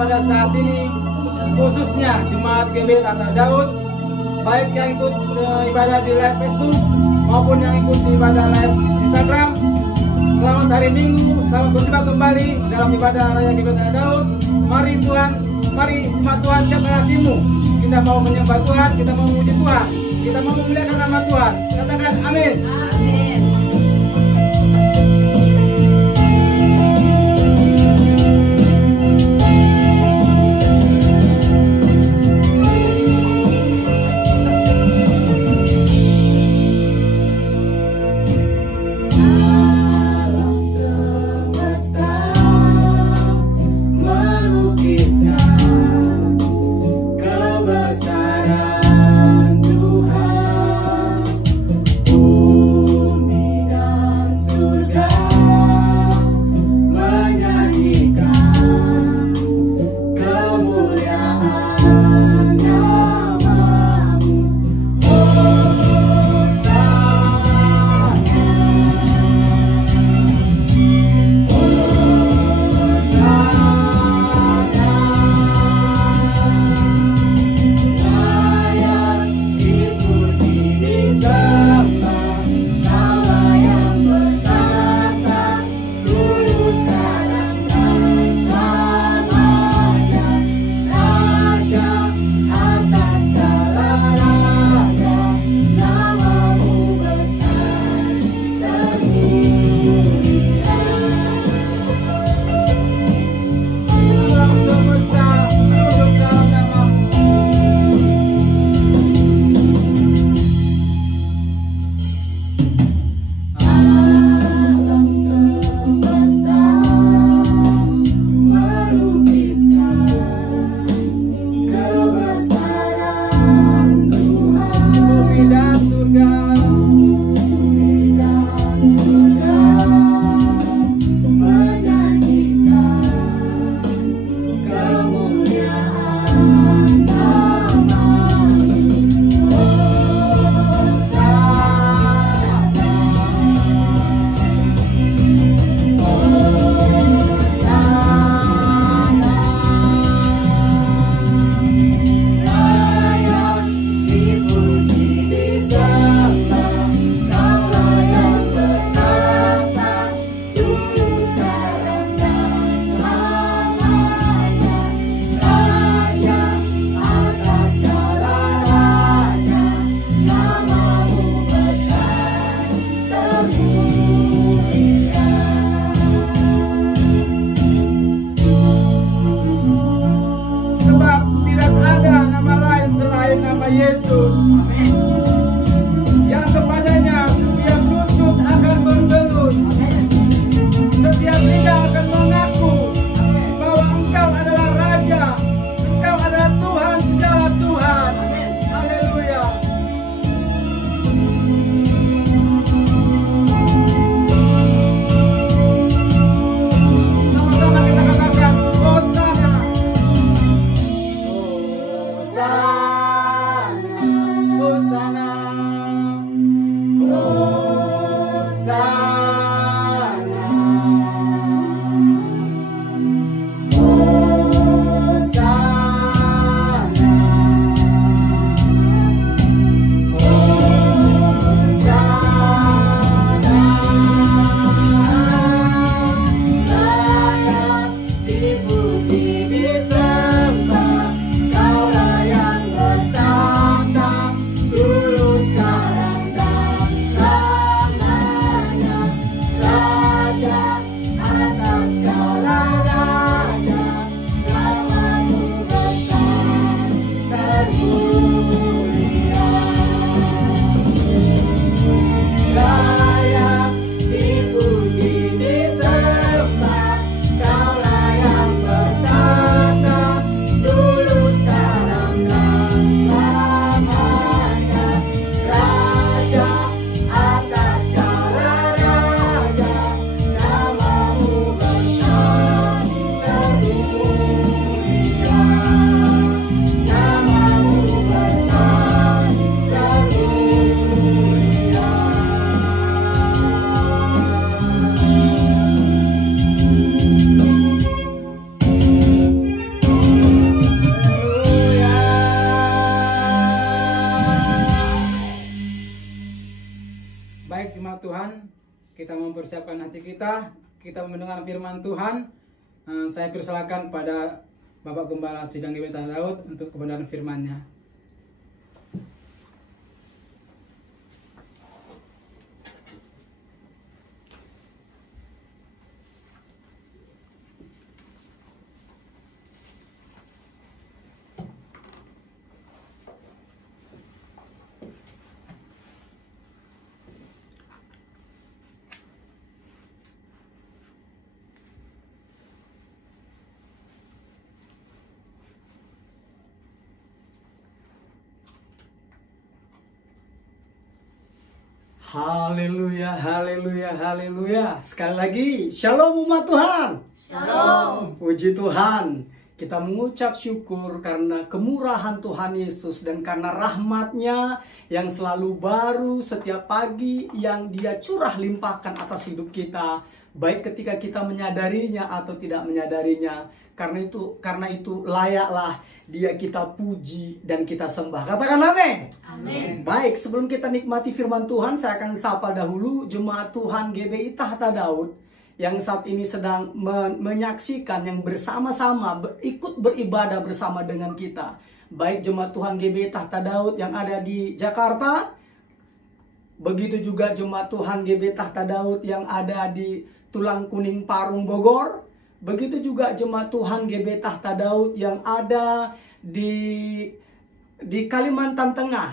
pada saat ini, khususnya Jemaat GBI Tata Daud, baik yang ikut ibadah di live Facebook maupun yang ikut di ibadah live Instagram. Selamat hari Minggu, selamat berjumpa kembali dalam ibadah Raya GBI Tata Daud. Mari Tuhan, mari umat Tuhan siap hatimu. Kita mau menyembah Tuhan, kita mau memuji Tuhan, kita mau memuliakan nama Tuhan. Katakan amin. Amin. Oh kita mempersiapkan hati kita mendengar firman Tuhan. Saya persilakan pada Bapak Gembala Sidang GBT Daud untuk kebenaran firman-Nya. Haleluya, haleluya, haleluya. Sekali lagi, shalom umat Tuhan. Shalom. Puji Tuhan. Kita mengucap syukur karena kemurahan Tuhan Yesus dan karena rahmat-Nya yang selalu baru setiap pagi yang Dia curah limpahkan atas hidup kita, baik ketika kita menyadarinya atau tidak menyadarinya. Karena itu layaklah Dia kita puji dan kita sembah. Katakan amin. Amin. Baik, sebelum kita nikmati firman Tuhan, saya akan sapa dahulu jemaat Tuhan GBI Tahta Daud yang saat ini sedang menyaksikan, yang bersama-sama ikut beribadah bersama dengan kita. Baik jemaat Tuhan GBI Tahta Daud yang ada di Jakarta, begitu juga jemaat Tuhan GBI Tahta Daud yang ada di Tulang Kuning Parung Bogor, begitu juga jemaat Tuhan GBI Tahta Daud yang ada di Kalimantan Tengah,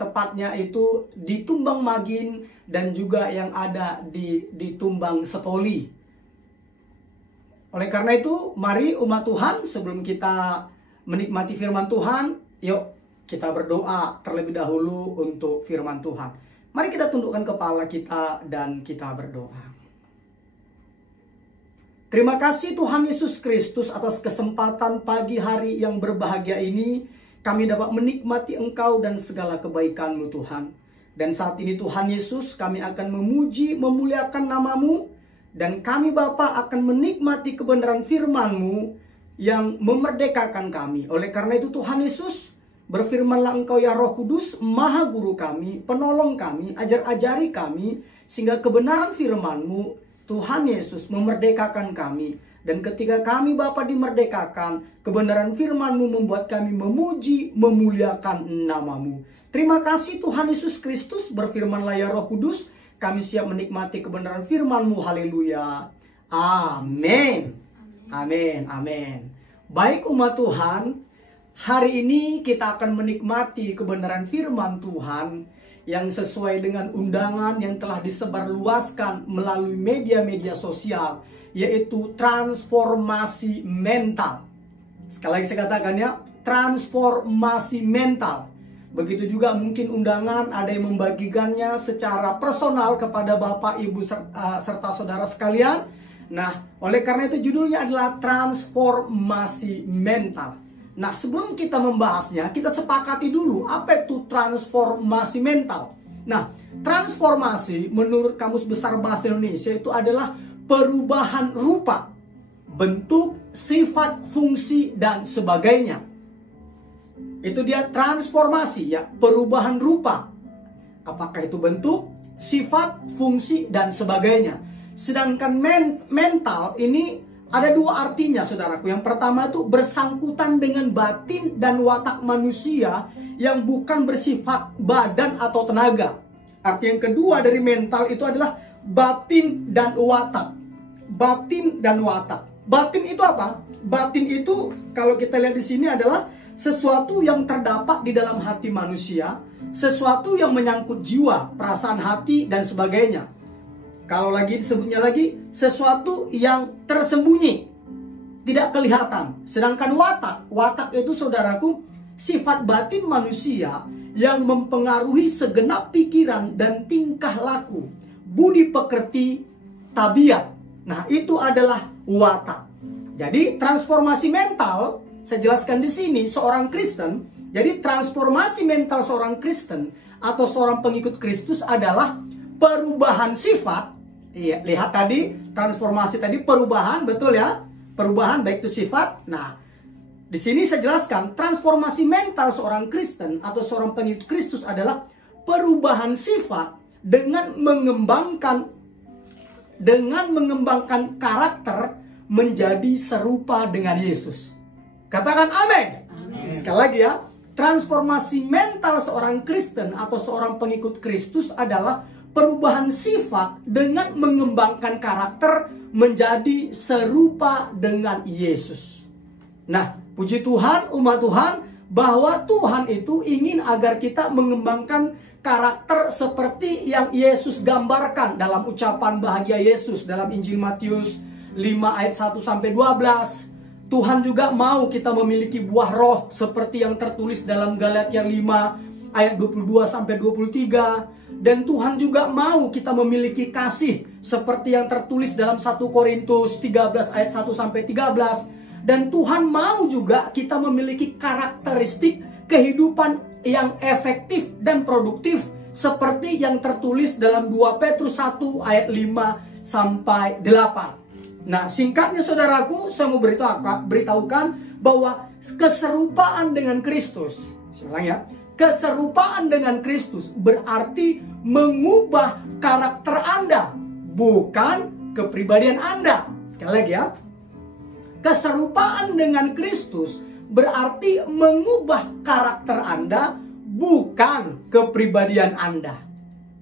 tepatnya itu di Tumbang Magin dan juga yang ada di Tumbang Setoli. Oleh karena itu, mari umat Tuhan, sebelum kita menikmati firman Tuhan, yuk kita berdoa terlebih dahulu untuk firman Tuhan. Mari kita tundukkan kepala kita dan kita berdoa. Terima kasih Tuhan Yesus Kristus atas kesempatan pagi hari yang berbahagia ini. Kami dapat menikmati Engkau dan segala kebaikan-Mu Tuhan. Dan saat ini Tuhan Yesus, kami akan memuji, memuliakan nama-Mu. Dan kami Bapa akan menikmati kebenaran firman-Mu yang memerdekakan kami. Oleh karena itu Tuhan Yesus, berfirmanlah Engkau ya Roh Kudus, Maha Guru kami, penolong kami, ajar-ajari kami. Sehingga kebenaran firman-Mu Tuhan Yesus memerdekakan kami. Dan ketika kami Bapa dimerdekakan, kebenaran firman-Mu membuat kami memuji, memuliakan nama-Mu. Terima kasih Tuhan Yesus Kristus, berfirmanlah ya Roh Kudus, kami siap menikmati kebenaran firman-Mu. Haleluya. Amin. Amin. Amin. Baik umat Tuhan, hari ini kita akan menikmati kebenaran firman Tuhan yang sesuai dengan undangan yang telah disebarluaskan melalui media-media sosial, yaitu transformasi mental. Sekali lagi saya katakan ya, transformasi mental. Begitu juga mungkin undangan ada yang membagikannya secara personal kepada Bapak, Ibu, serta saudara sekalian. Nah, oleh karena itu judulnya adalah transformasi mental. Nah, sebelum kita membahasnya, kita sepakati dulu apa itu transformasi mental. Nah, transformasi menurut Kamus Besar Bahasa Indonesia itu adalah perubahan rupa, bentuk, sifat, fungsi, dan sebagainya. Itu dia transformasi ya, perubahan rupa. Apakah itu bentuk, sifat, fungsi, dan sebagainya. Sedangkan mental ini ada dua artinya saudaraku. Yang pertama itu bersangkutan dengan batin dan watak manusia yang bukan bersifat badan atau tenaga. Arti yang kedua dari mental itu adalah batin dan watak. Batin dan watak. Batin itu apa? Batin itu kalau kita lihat di sini adalah sesuatu yang terdapat di dalam hati manusia, sesuatu yang menyangkut jiwa, perasaan hati dan sebagainya. Kalau lagi disebutnya lagi, sesuatu yang tersembunyi, tidak kelihatan. Sedangkan watak itu saudaraku, sifat batin manusia yang mempengaruhi segenap pikiran dan tingkah laku, budi pekerti, tabiat. Nah, itu adalah watak. Jadi transformasi mental, saya jelaskan di sini, seorang Kristen. Jadi transformasi mental seorang Kristen atau seorang pengikut Kristus adalah perubahan sifat. Iya, lihat tadi transformasi tadi perubahan, betul ya? Perubahan baik itu sifat. Nah, di sini saya jelaskan transformasi mental seorang Kristen atau seorang pengikut Kristus adalah perubahan sifat dengan mengembangkan dengan mengembangkan karakter menjadi serupa dengan Yesus. Katakan amin. Sekali lagi ya, transformasi mental seorang Kristen atau seorang pengikut Kristus adalah perubahan sifat dengan mengembangkan karakter menjadi serupa dengan Yesus. Nah, puji Tuhan, umat Tuhan, bahwa Tuhan itu ingin agar kita mengembangkan karakter seperti yang Yesus gambarkan dalam ucapan bahagia Yesus dalam Injil Matius 5 ayat 1-12. Tuhan juga mau kita memiliki buah roh seperti yang tertulis dalam Galatia 5 ayat 22-23. Dan Tuhan juga mau kita memiliki kasih seperti yang tertulis dalam 1 Korintus 13 ayat 1-13. Dan Tuhan mau juga kita memiliki karakteristik kehidupan yang efektif dan produktif seperti yang tertulis dalam 2 Petrus 1 ayat 5-8. Nah, singkatnya saudaraku, saya mau beritahukan bahwa keserupaan dengan Kristus, ya, keserupaan dengan Kristus berarti mengubah karakter Anda, bukan kepribadian Anda. Sekali lagi ya, keserupaan dengan Kristus berarti mengubah karakter Anda, bukan kepribadian Anda.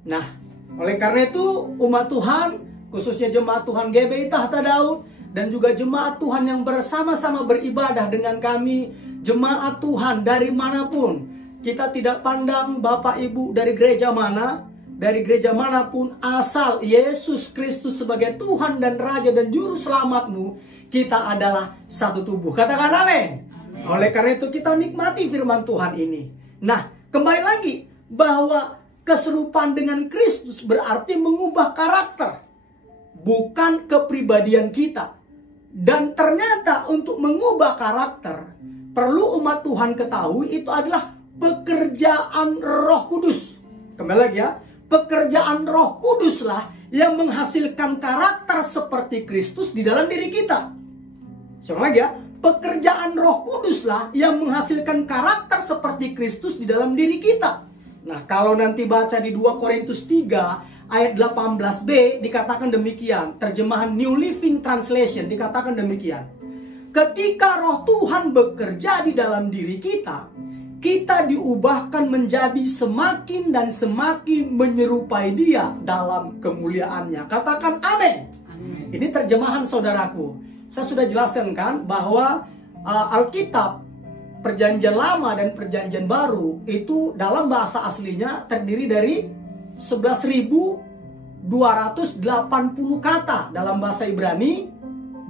Nah, oleh karena itu umat Tuhan, khususnya jemaat Tuhan GBI Tahta Daud, dan juga jemaat Tuhan yang bersama-sama beribadah dengan kami, jemaat Tuhan dari manapun, kita tidak pandang Bapak Ibu dari gereja mana, dari gereja manapun, asal Yesus Kristus sebagai Tuhan dan Raja dan Juru Selamatmu, kita adalah satu tubuh. Katakan amin. Oleh karena itu kita nikmati firman Tuhan ini. Nah, kembali lagi bahwa keserupaan dengan Kristus berarti mengubah karakter, bukan kepribadian kita. Dan ternyata untuk mengubah karakter, perlu umat Tuhan ketahui itu adalah pekerjaan Roh Kudus. Kembali lagi ya, pekerjaan Roh Kuduslah yang menghasilkan karakter seperti Kristus di dalam diri kita. Sekali lagi ya, pekerjaan Roh Kuduslah yang menghasilkan karakter seperti Kristus di dalam diri kita. Nah, kalau nanti baca di 2 Korintus 3 ayat 18b dikatakan demikian, terjemahan New Living Translation dikatakan demikian. Ketika Roh Tuhan bekerja di dalam diri kita, kita diubahkan menjadi semakin dan semakin menyerupai Dia dalam kemuliaannya. Katakan amin. Ini terjemahan saudaraku. Saya sudah jelaskan kan bahwa Alkitab Perjanjian Lama dan Perjanjian Baru itu dalam bahasa aslinya terdiri dari 11.280 kata dalam bahasa Ibrani,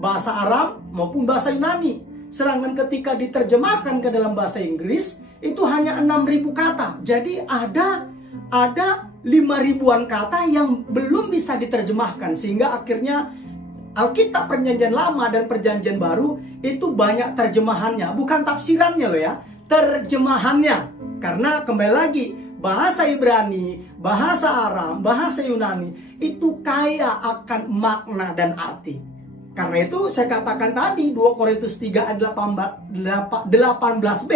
bahasa Arab maupun bahasa Yunani. Sedangkan ketika diterjemahkan ke dalam bahasa Inggris itu hanya 6.000 kata. Jadi ada 5.000-an kata yang belum bisa diterjemahkan, sehingga akhirnya Alkitab Perjanjian Lama dan Perjanjian Baru itu banyak terjemahannya, bukan tafsirannya loh ya, terjemahannya. Karena kembali lagi, bahasa Ibrani, bahasa Aram, bahasa Yunani itu kaya akan makna dan arti. Karena itu saya katakan tadi 2 Korintus 3 ayat 18b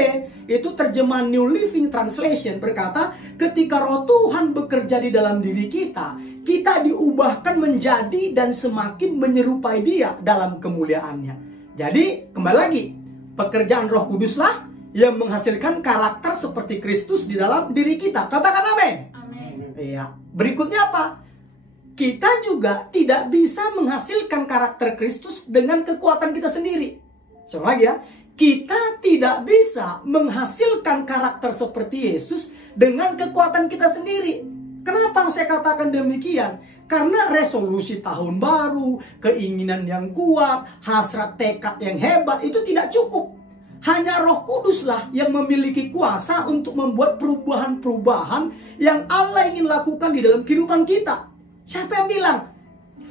itu terjemahan New Living Translation berkata, ketika Roh Tuhan bekerja di dalam diri kita, kita diubahkan menjadi dan semakin menyerupai Dia dalam kemuliaannya. Jadi kembali lagi, pekerjaan Roh Kuduslah yang menghasilkan karakter seperti Kristus di dalam diri kita. Katakan amin. Amin. Iya. Berikutnya apa? Kita juga tidak bisa menghasilkan karakter Kristus dengan kekuatan kita sendiri. Sekali lagi ya, kita tidak bisa menghasilkan karakter seperti Yesus dengan kekuatan kita sendiri. Kenapa saya katakan demikian? Karena resolusi tahun baru, keinginan yang kuat, hasrat tekad yang hebat itu tidak cukup. Hanya Roh Kuduslah yang memiliki kuasa untuk membuat perubahan-perubahan yang Allah ingin lakukan di dalam kehidupan kita. Siapa yang bilang?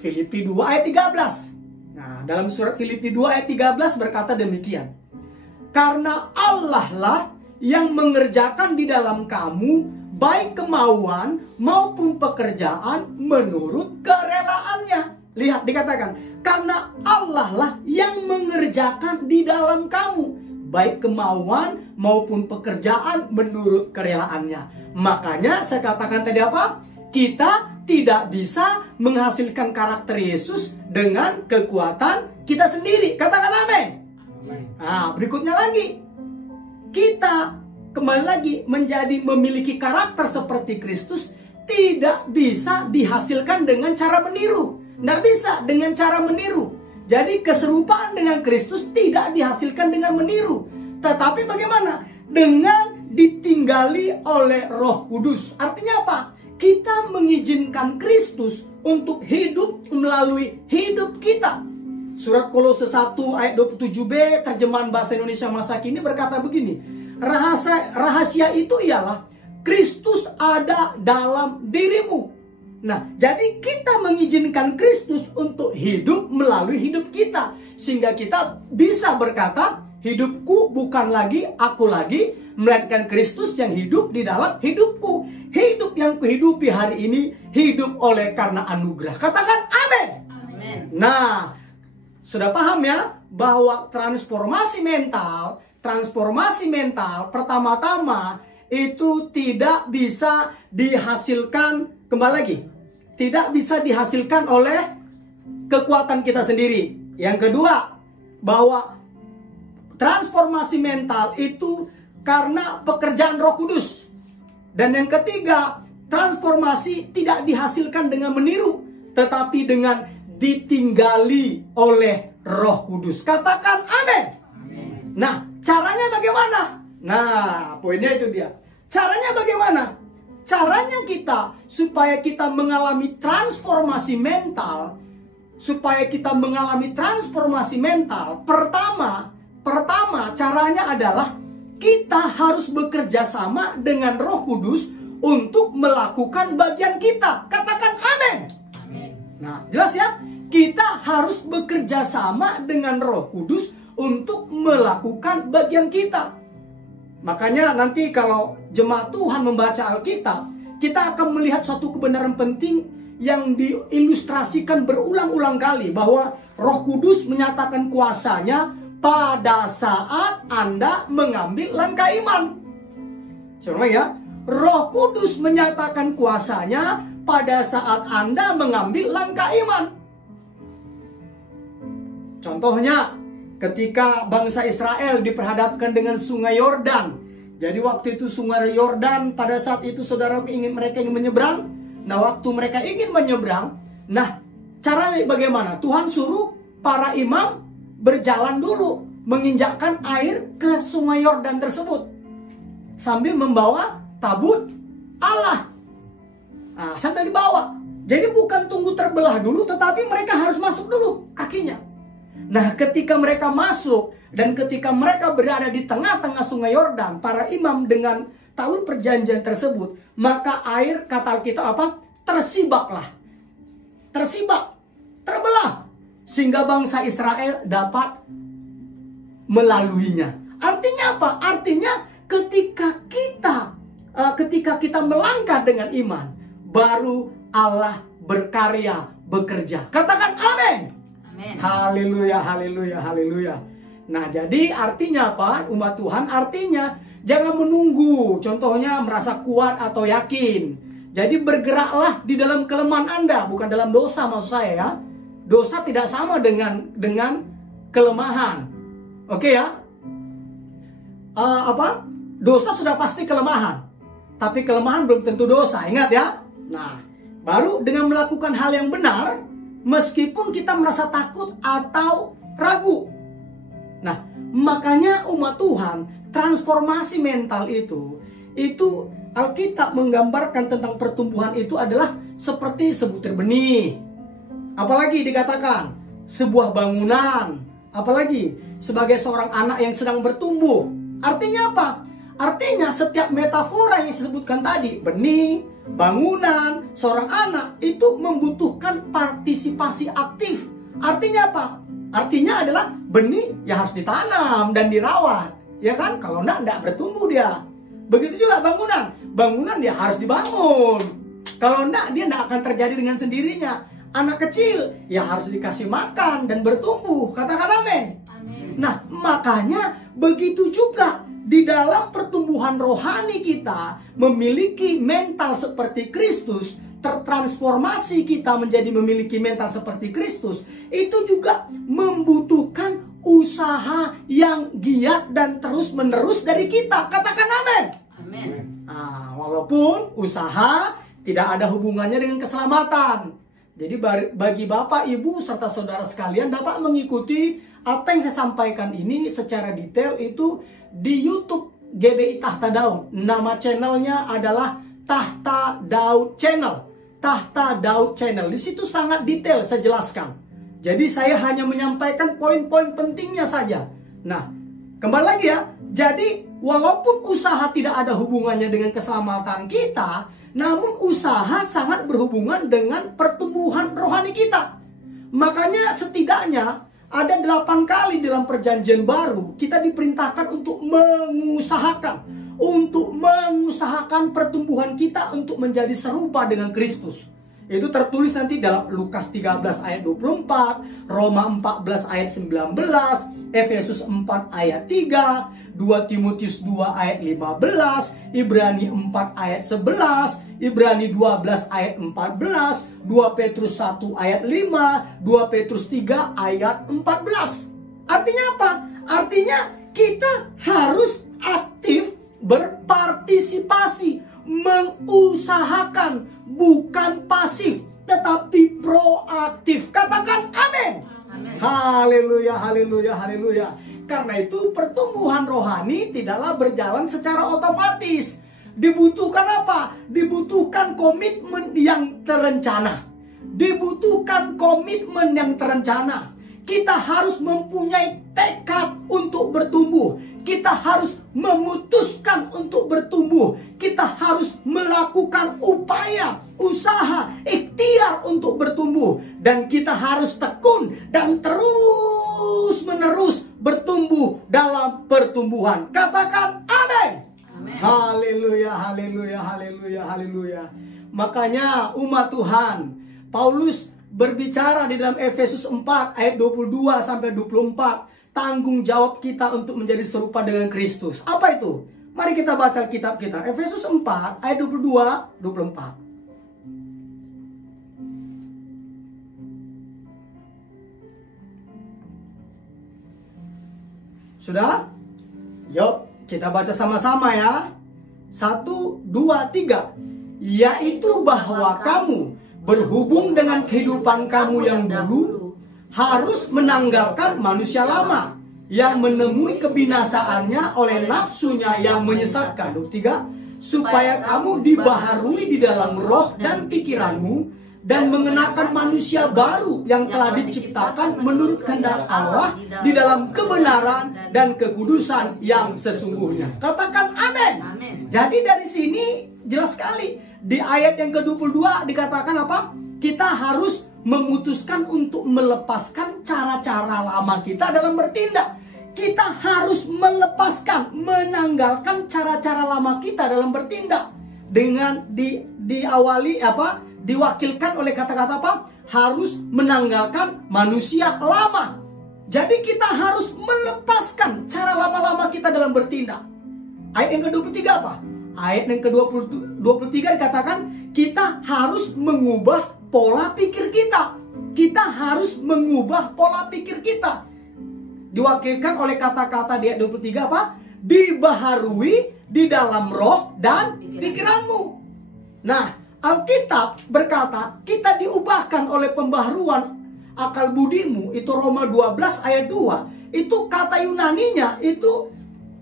Filipi 2 ayat 13. Nah, dalam surat Filipi 2 ayat 13 berkata demikian. Karena Allah lah yang mengerjakan di dalam kamu baik kemauan maupun pekerjaan menurut kerelaannya. Lihat dikatakan, karena Allah lah yang mengerjakan di dalam kamu baik kemauan maupun pekerjaan menurut kerelaannya. Makanya saya katakan tadi apa? Kita tidak bisa menghasilkan karakter Yesus dengan kekuatan kita sendiri. Katakan amin. Nah, berikutnya lagi, kita kembali lagi menjadi memiliki karakter seperti Kristus tidak bisa dihasilkan dengan cara meniru. Tidak bisa dengan cara meniru. Jadi keserupaan dengan Kristus tidak dihasilkan dengan meniru. Tetapi bagaimana? Dengan ditinggali oleh Roh Kudus. Artinya apa? Kita mengizinkan Kristus untuk hidup melalui hidup kita. Surat Kolose 1 ayat 27b terjemahan bahasa Indonesia masa kini berkata begini. Rahasia itu ialah Kristus ada dalam dirimu. Nah, jadi kita mengizinkan Kristus untuk hidup melalui hidup kita. Sehingga kita bisa berkata, hidupku bukan lagi aku lagi, melainkan Kristus yang hidup di dalam hidupku. Hidup yang kuhidupi hari ini hidup oleh karena anugerah. Katakan amin. Amin. Nah, sudah paham ya bahwa transformasi mental pertama-tama itu tidak bisa dihasilkan, kembali lagi, tidak bisa dihasilkan oleh kekuatan kita sendiri. Yang kedua, bahwa transformasi mental itu karena pekerjaan Roh Kudus. Dan yang ketiga, transformasi tidak dihasilkan dengan meniru, tetapi dengan ditinggali oleh Roh Kudus. Katakan amin. Nah, caranya bagaimana? Nah, poinnya itu dia. Caranya bagaimana? Caranya kita, supaya kita mengalami transformasi mental, pertama caranya adalah kita harus bekerja sama dengan Roh Kudus untuk melakukan bagian kita. Katakan amin. Nah, jelas ya? Kita harus bekerja sama dengan Roh Kudus untuk melakukan bagian kita. Makanya nanti kalau jemaat Tuhan membaca Alkitab, kita akan melihat suatu kebenaran penting yang diilustrasikan berulang-ulang kali, bahwa Roh Kudus menyatakan kuasanya pada saat Anda mengambil langkah iman. Saya ya, Roh Kudus menyatakan kuasanya pada saat Anda mengambil langkah iman. Contohnya, ketika bangsa Israel diperhadapkan dengan sungai Yordan. Jadi waktu itu sungai Yordan, pada saat itu saudara mereka ingin menyeberang. Nah, waktu mereka ingin menyeberang, nah caranya bagaimana? Tuhan suruh para imam berjalan dulu, menginjakkan air ke sungai Yordan tersebut, sambil membawa tabut Allah. Nah, sambil dibawa. Jadi bukan tunggu terbelah dulu, tetapi mereka harus masuk dulu kakinya. Nah, ketika mereka masuk dan ketika mereka berada di tengah-tengah sungai Yordan, para imam dengan tabut perjanjian tersebut, maka air, kata Alkitab apa? Tersibaklah. Tersibak, terbelah, sehingga bangsa Israel dapat melaluinya. Artinya apa? Artinya ketika kita melangkah dengan iman, baru Allah berkarya, bekerja. Katakan amin. Haleluya, haleluya, haleluya. Nah, jadi artinya apa? Umat Tuhan, artinya jangan menunggu, contohnya merasa kuat atau yakin. Jadi bergeraklah di dalam kelemahan Anda, bukan dalam dosa maksud saya ya. Dosa tidak sama dengan kelemahan. Oke ya? Dosa sudah pasti kelemahan, tapi kelemahan belum tentu dosa, ingat ya. Nah, baru dengan melakukan hal yang benar, meskipun kita merasa takut atau ragu. Nah, makanya umat Tuhan, transformasi mental itu Alkitab menggambarkan tentang pertumbuhan itu adalah seperti sebutir benih. Apalagi dikatakan sebuah bangunan. Apalagi sebagai seorang anak yang sedang bertumbuh. Artinya apa? Artinya setiap metafora yang disebutkan tadi, benih, bangunan, seorang anak, itu membutuhkan partisipasi aktif. Artinya apa? Artinya adalah benih ya harus ditanam dan dirawat, ya kan? Kalau enggak bertumbuh dia. Begitu juga bangunan. Bangunan dia harus dibangun. Kalau enggak, dia enggak akan terjadi dengan sendirinya. Anak kecil ya harus dikasih makan dan bertumbuh. Katakan amin. Nah, makanya begitu juga di dalam pertumbuhan rohani kita memiliki mental seperti Kristus, tertransformasi kita menjadi memiliki mental seperti Kristus, itu juga membutuhkan usaha yang giat dan terus-menerus dari kita. Katakan amin. Amin. Nah, walaupun usaha tidak ada hubungannya dengan keselamatan. Jadi bagi Bapak, Ibu, serta saudara sekalian dapat mengikuti apa yang saya sampaikan ini secara detail itu di YouTube GBI Tahta Daud. Nama channelnya adalah Tahta Daud Channel. Tahta Daud Channel. Di situ sangat detail saya jelaskan. Jadi saya hanya menyampaikan poin-poin pentingnya saja. Nah, kembali lagi ya. Jadi walaupun usaha tidak ada hubungannya dengan keselamatan kita, namun usaha sangat berhubungan dengan pertumbuhan rohani kita. Makanya setidaknya ada 8 kali dalam perjanjian baru kita diperintahkan untuk mengusahakan pertumbuhan kita untuk menjadi serupa dengan Kristus. Itu tertulis nanti dalam Lukas 13 ayat 24, Roma 14 ayat 19, Efesus 4 ayat 3, 2 Timotius 2 ayat 15, Ibrani 4 ayat 11, Ibrani 12 ayat 14, 2 Petrus 1 ayat 5, 2 Petrus 3 ayat 14. Artinya apa? Artinya kita harus aktif berpartisipasi, mengusahakan, bukan pasif, tetapi proaktif. Katakan amin. Amin. Haleluya, haleluya, haleluya. Karena itu pertumbuhan rohani tidaklah berjalan secara otomatis. Dibutuhkan apa? Dibutuhkan komitmen yang terencana. Dibutuhkan komitmen yang terencana. Kita harus mempunyai tekad untuk bertumbuh. Kita harus memutuskan untuk bertumbuh. Kita harus melakukan upaya, usaha, ikhtiar untuk bertumbuh. Dan kita harus tekun dan terus-menerus bertumbuh dalam pertumbuhan. Katakan amin. Amin. Haleluya, haleluya, haleluya, haleluya. Makanya umat Tuhan, Paulus berbicara di dalam Efesus 4 ayat 22 sampai 24, tanggung jawab kita untuk menjadi serupa dengan Kristus. Apa itu? Mari kita baca kitab kita. Efesus 4 ayat 22 24. Sudah? Yuk, kita baca sama-sama ya. 1, 2, 3. Yaitu bahwa kamu berhubung dengan kehidupan kamu yang dulu harus menanggalkan manusia lama yang menemui kebinasaannya oleh nafsunya yang menyesatkan. 3. Supaya kamu dibaharui di dalam roh dan pikiranmu dan mengenakan manusia baru yang telah diciptakan menurut kehendak Allah di dalam kebenaran dan kekudusan yang sesungguhnya. Katakan amin. Jadi dari sini jelas sekali di ayat yang ke-22 dikatakan apa? Kita harus memutuskan untuk melepaskan cara-cara lama kita dalam bertindak. Kita harus melepaskan, menanggalkan cara-cara lama kita dalam bertindak. Dengan diawali apa? Diwakilkan oleh kata-kata apa? Harus menanggalkan manusia lama. Jadi kita harus melepaskan cara lama-lama kita dalam bertindak. Ayat yang ke-23 apa? Ayat yang ke-23 dikatakan kita harus mengubah pola pikir kita. Kita harus mengubah pola pikir kita. Diwakilkan oleh kata-kata di ayat 23 apa? Dibaharui di dalam roh dan pikiranmu. Nah, Alkitab berkata kita diubahkan oleh pembaharuan akal budimu. Itu Roma 12 ayat 2. Itu kata Yunaninya itu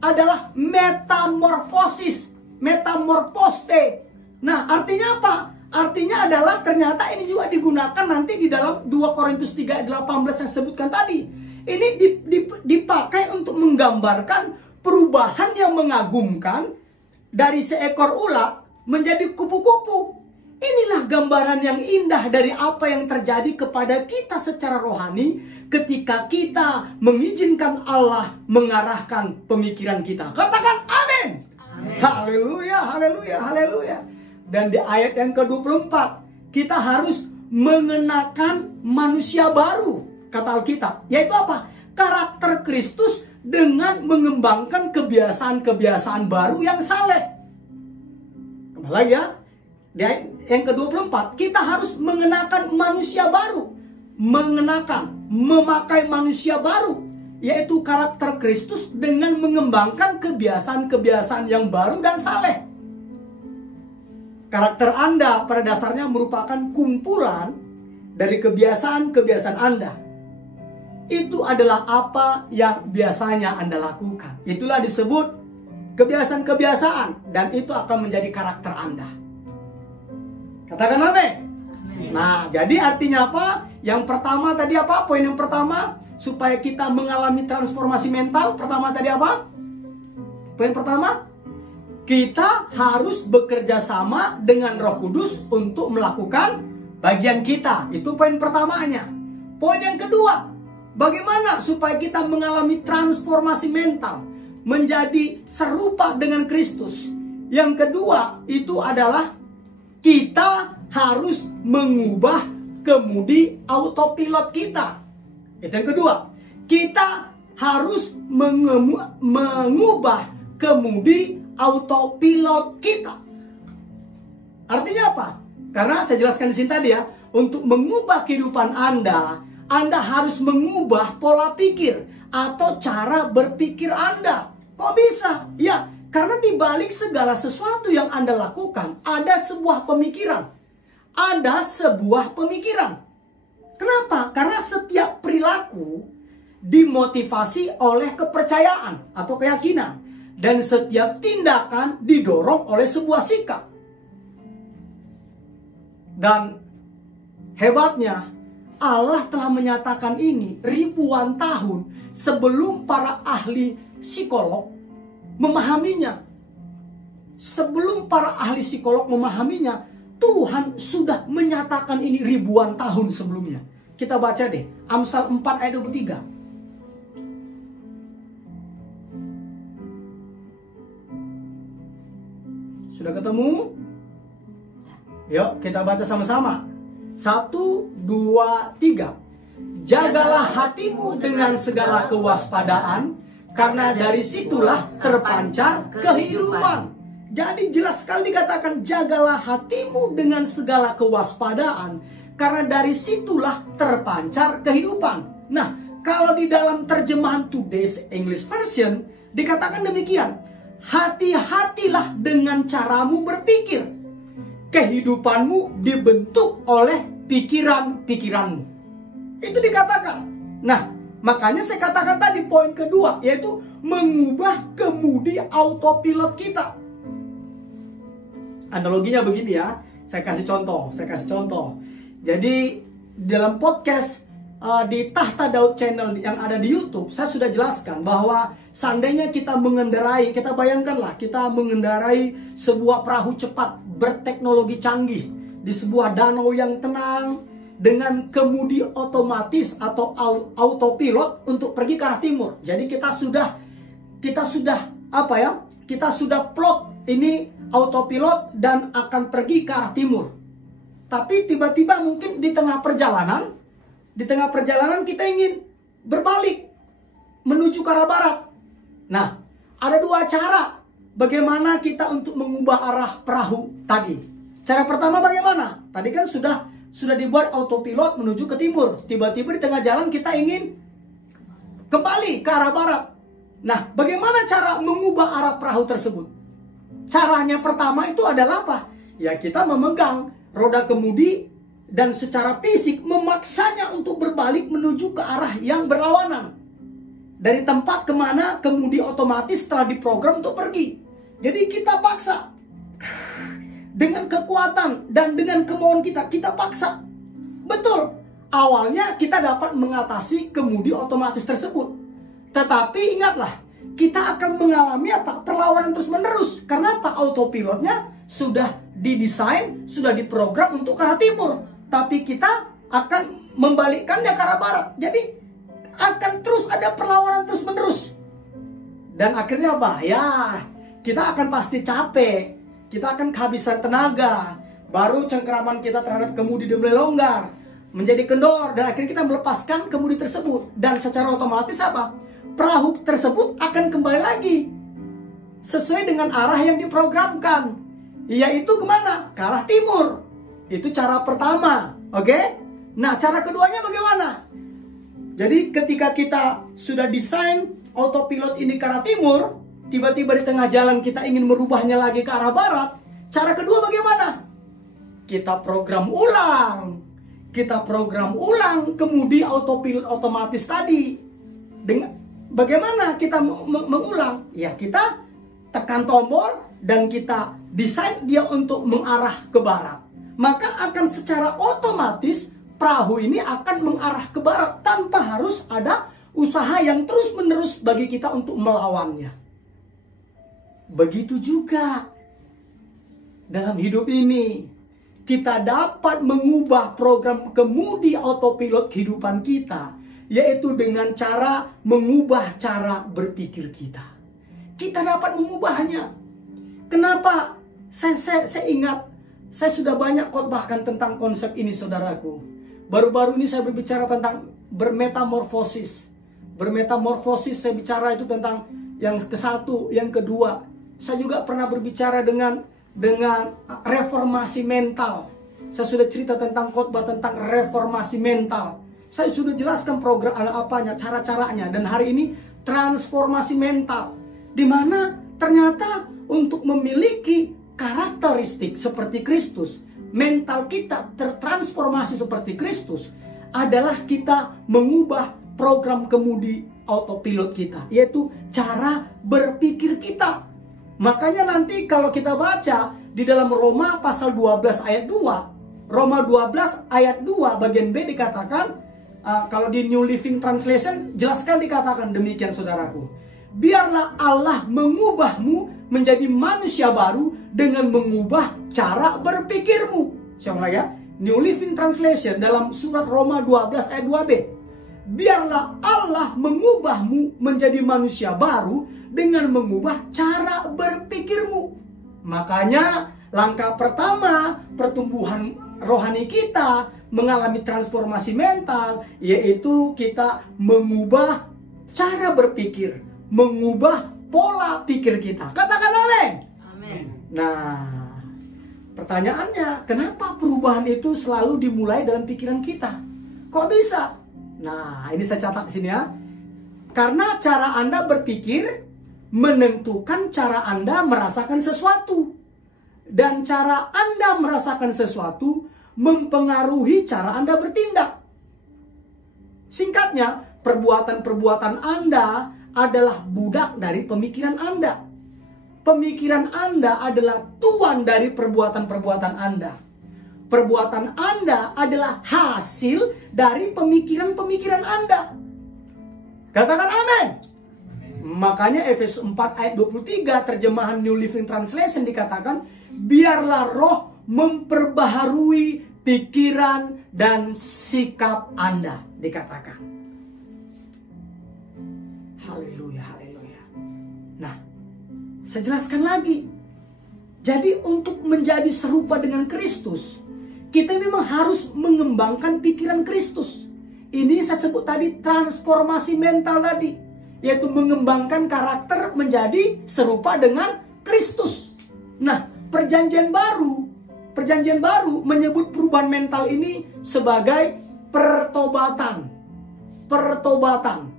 adalah metamorfosis, metamorposte. Nah, artinya apa? Artinya adalah ternyata ini juga digunakan nanti di dalam 2 Korintus 3 ayat 18 yang sebutkan tadi. Ini dipakai untuk menggambarkan perubahan yang mengagumkan dari seekor ulat menjadi kupu-kupu. Inilah gambaran yang indah dari apa yang terjadi kepada kita secara rohani ketika kita mengizinkan Allah mengarahkan pemikiran kita. Katakan amin. Haleluya, haleluya, haleluya. Dan di ayat yang ke-24 kita harus mengenakan manusia baru, kata Alkitab. Yaitu apa? Karakter Kristus dengan mengembangkan kebiasaan-kebiasaan baru yang saleh. Kembali lagi ya. Yang ke-24, kita harus mengenakan manusia baru. Memakai manusia baru, yaitu karakter Kristus dengan mengembangkan kebiasaan-kebiasaan yang baru dan saleh. Karakter Anda pada dasarnya merupakan kumpulan dari kebiasaan-kebiasaan Anda. Itu adalah apa yang biasanya Anda lakukan. Itulah disebut kebiasaan-kebiasaan, dan itu akan menjadi karakter Anda. Katakan amin. Nah, jadi artinya apa? Yang pertama tadi apa? Poin yang pertama, supaya kita mengalami transformasi mental. Pertama tadi apa? Poin pertama, kita harus bekerja sama dengan Roh Kudus untuk melakukan bagian kita. Itu poin pertamanya. Poin yang kedua, bagaimana supaya kita mengalami transformasi mental, menjadi serupa dengan Kristus. Yang kedua, itu adalah kita harus mengubah kemudi autopilot kita. Itu yang kedua. Kita harus mengubah kemudi autopilot kita. Artinya apa? Karena saya jelaskan di sini tadi ya, untuk mengubah kehidupan Anda harus mengubah pola pikir atau cara berpikir Anda. Kok bisa? Ya, karena di balik segala sesuatu yang Anda lakukan, ada sebuah pemikiran. Ada sebuah pemikiran. Kenapa? Karena setiap perilaku dimotivasi oleh kepercayaan atau keyakinan. Dan setiap tindakan didorong oleh sebuah sikap. Dan hebatnya, Allah telah menyatakan ini ribuan tahun sebelum para ahli psikolog memahaminya. Sebelum para ahli psikolog memahaminya, Tuhan sudah menyatakan ini ribuan tahun sebelumnya. Kita baca deh, Amsal 4 ayat 23. Sudah ketemu? Yuk kita baca sama-sama. 1, 2, 3. Jagalah hatimu dengan segala kewaspadaan, karena dari situlah terpancar kehidupan. Jadi jelas sekali dikatakan, jagalah hatimu dengan segala kewaspadaan, karena dari situlah terpancar kehidupan. Nah, kalau di dalam terjemahan Today's English Version dikatakan demikian, hati-hatilah dengan caramu berpikir. Kehidupanmu dibentuk oleh pikiran-pikiranmu. Itu dikatakan. Nah, makanya saya katakan tadi poin kedua, yaitu mengubah kemudi autopilot kita. Analoginya begini ya, saya kasih contoh. Jadi dalam podcast di Tahta Daud Channel yang ada di YouTube, saya sudah jelaskan bahwa seandainya kita mengendarai, kita bayangkanlah kita mengendarai sebuah perahu cepat berteknologi canggih di sebuah danau yang tenang dengan kemudi otomatis atau autopilot untuk pergi ke arah timur. Jadi kita sudah plot ini autopilot dan akan pergi ke arah timur. Tapi tiba-tiba mungkin di tengah perjalanan kita ingin berbalik menuju ke arah barat. Nah, ada dua cara bagaimana kita untuk mengubah arah perahu tadi. Cara pertama bagaimana? Tadi kan sudah dibuat autopilot menuju ke timur. Tiba-tiba di tengah jalan kita ingin kembali ke arah barat. Nah, bagaimana cara mengubah arah perahu tersebut? Caranya pertama itu adalah apa? Ya, kita memegang roda kemudi dan secara fisik memaksanya untuk berbalik menuju ke arah yang berlawanan. Dari tempat kemana kemudi otomatis telah diprogram untuk pergi. Jadi kita paksa. Dengan kekuatan dan dengan kemauan kita paksa. Betul, awalnya kita dapat mengatasi kemudi otomatis tersebut. Tetapi ingatlah, kita akan mengalami perlawanan terus-menerus. Karena autopilotnya sudah didesain, sudah diprogram untuk ke arah timur. Tapi kita akan membalikkannya ke arah barat. Jadi akan terus ada perlawanan terus-menerus. Dan akhirnya apa? Ya, kita akan pasti capek. Kita akan kehabisan tenaga. Baru cengkeraman kita terhadap kemudi mulai longgar, menjadi kendor, dan akhirnya kita melepaskan kemudi tersebut. Dan secara otomatis apa? Perahu tersebut akan kembali lagi sesuai dengan arah yang diprogramkan. yaitu kemana? Ke arah timur. Itu cara pertama, oke? Nah, cara keduanya bagaimana? Jadi ketika kita sudah desain autopilot ini ke arah timur, tiba-tiba di tengah jalan kita ingin merubahnya lagi ke arah barat, cara kedua bagaimana? Kita program ulang. Kita program ulang kemudi autopilot otomatis tadi. Dengan bagaimana kita mengulang? Ya, kita tekan tombol dan kita desain dia untuk mengarah ke barat. Maka akan secara otomatis perahu ini akan mengarah ke barat tanpa harus ada usaha yang terus-menerus bagi kita untuk melawannya. Begitu juga dalam hidup ini. Kita dapat mengubah program kemudi autopilot kehidupan kita, yaitu dengan cara mengubah cara berpikir kita. Kita dapat mengubahnya. Kenapa? Saya ingat, saya sudah banyak khotbahkan tentang konsep ini, saudaraku. Baru-baru ini saya berbicara tentang bermetamorfosis. Bermetamorfosis saya bicara itu tentang yang ke-1, yang kedua. Saya juga pernah berbicara dengan reformasi mental. Saya sudah cerita tentang khotbah tentang reformasi mental. Saya sudah jelaskan program apanya, cara-caranya. Dan hari ini transformasi mental, di mana ternyata untuk memiliki karakteristik seperti Kristus, mental kita tertransformasi seperti Kristus, adalah kita mengubah program kemudi autopilot kita, yaitu cara berpikir kita. Makanya nanti kalau kita baca di dalam Roma pasal 12 ayat 2, Roma 12 ayat 2 bagian B dikatakan, kalau di New Living Translation jelaskan dikatakan demikian, saudaraku. Biarlah Allah mengubahmu menjadi manusia baru dengan mengubah cara berpikirmu. Saya ulang ya, New Living Translation dalam surat Roma 12 ayat 2b. Biarlah Allah mengubahmu menjadi manusia baru dengan mengubah cara berpikirmu. Makanya langkah pertama pertumbuhan rohani kita mengalami transformasi mental, yaitu kita mengubah cara berpikir, mengubah pola pikir kita. Katakan amin. Amin. Nah, pertanyaannya, kenapa perubahan itu selalu dimulai dalam pikiran kita? Kok bisa? Nah, ini saya catat di sini ya. Karena cara Anda berpikir menentukan cara Anda merasakan sesuatu. Dan cara Anda merasakan sesuatu mempengaruhi cara Anda bertindak. Singkatnya, perbuatan-perbuatan Anda adalah budak dari pemikiran Anda. Pemikiran Anda adalah tuan dari perbuatan-perbuatan Anda. Perbuatan Anda adalah hasil dari pemikiran-pemikiran Anda. Katakan amin. Makanya Efesus 4 ayat 23 terjemahan New Living Translation dikatakan, biarlah roh memperbaharui pikiran dan sikap Anda, dikatakan. Haleluya, haleluya. Nah, saya jelaskan lagi. Jadi untuk menjadi serupa dengan Kristus, kita memang harus mengembangkan pikiran Kristus. Ini saya sebut tadi transformasi mental tadi, yaitu mengembangkan karakter menjadi serupa dengan Kristus. Nah, perjanjian baru menyebut perubahan mental ini sebagai pertobatan. Pertobatan.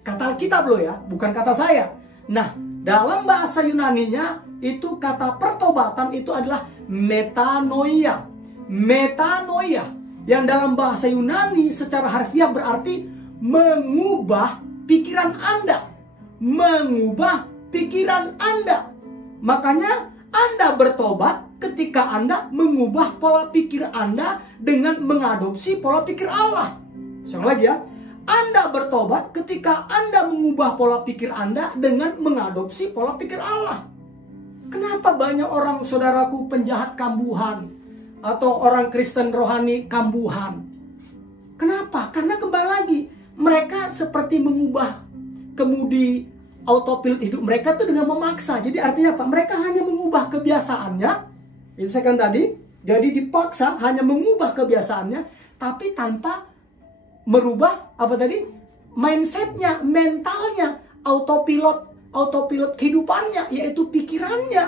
Kata Alkitab loh ya, bukan kata saya. Nah, dalam bahasa Yunaninya itu kata pertobatan itu adalah metanoia. Metanoia yang dalam bahasa Yunani secara harfiah berarti mengubah pikiran Anda. Mengubah pikiran Anda. Makanya Anda bertobat ketika Anda mengubah pola pikir Anda dengan mengadopsi pola pikir Allah. Sekali lagi ya. Anda bertobat ketika Anda mengubah pola pikir Anda dengan mengadopsi pola pikir Allah. Kenapa banyak orang, saudaraku, penjahat kambuhan atau orang Kristen rohani kambuhan? Kenapa? Karena kembali lagi, mereka seperti mengubah kemudi autopilot hidup mereka itu dengan memaksa. Jadi artinya apa? Mereka hanya mengubah kebiasaannya. Itu saya kan tadi. Jadi dipaksa hanya mengubah kebiasaannya, tapi tanpa merubah apa tadi? Mindsetnya, mentalnya, autopilot kehidupannya, yaitu pikirannya.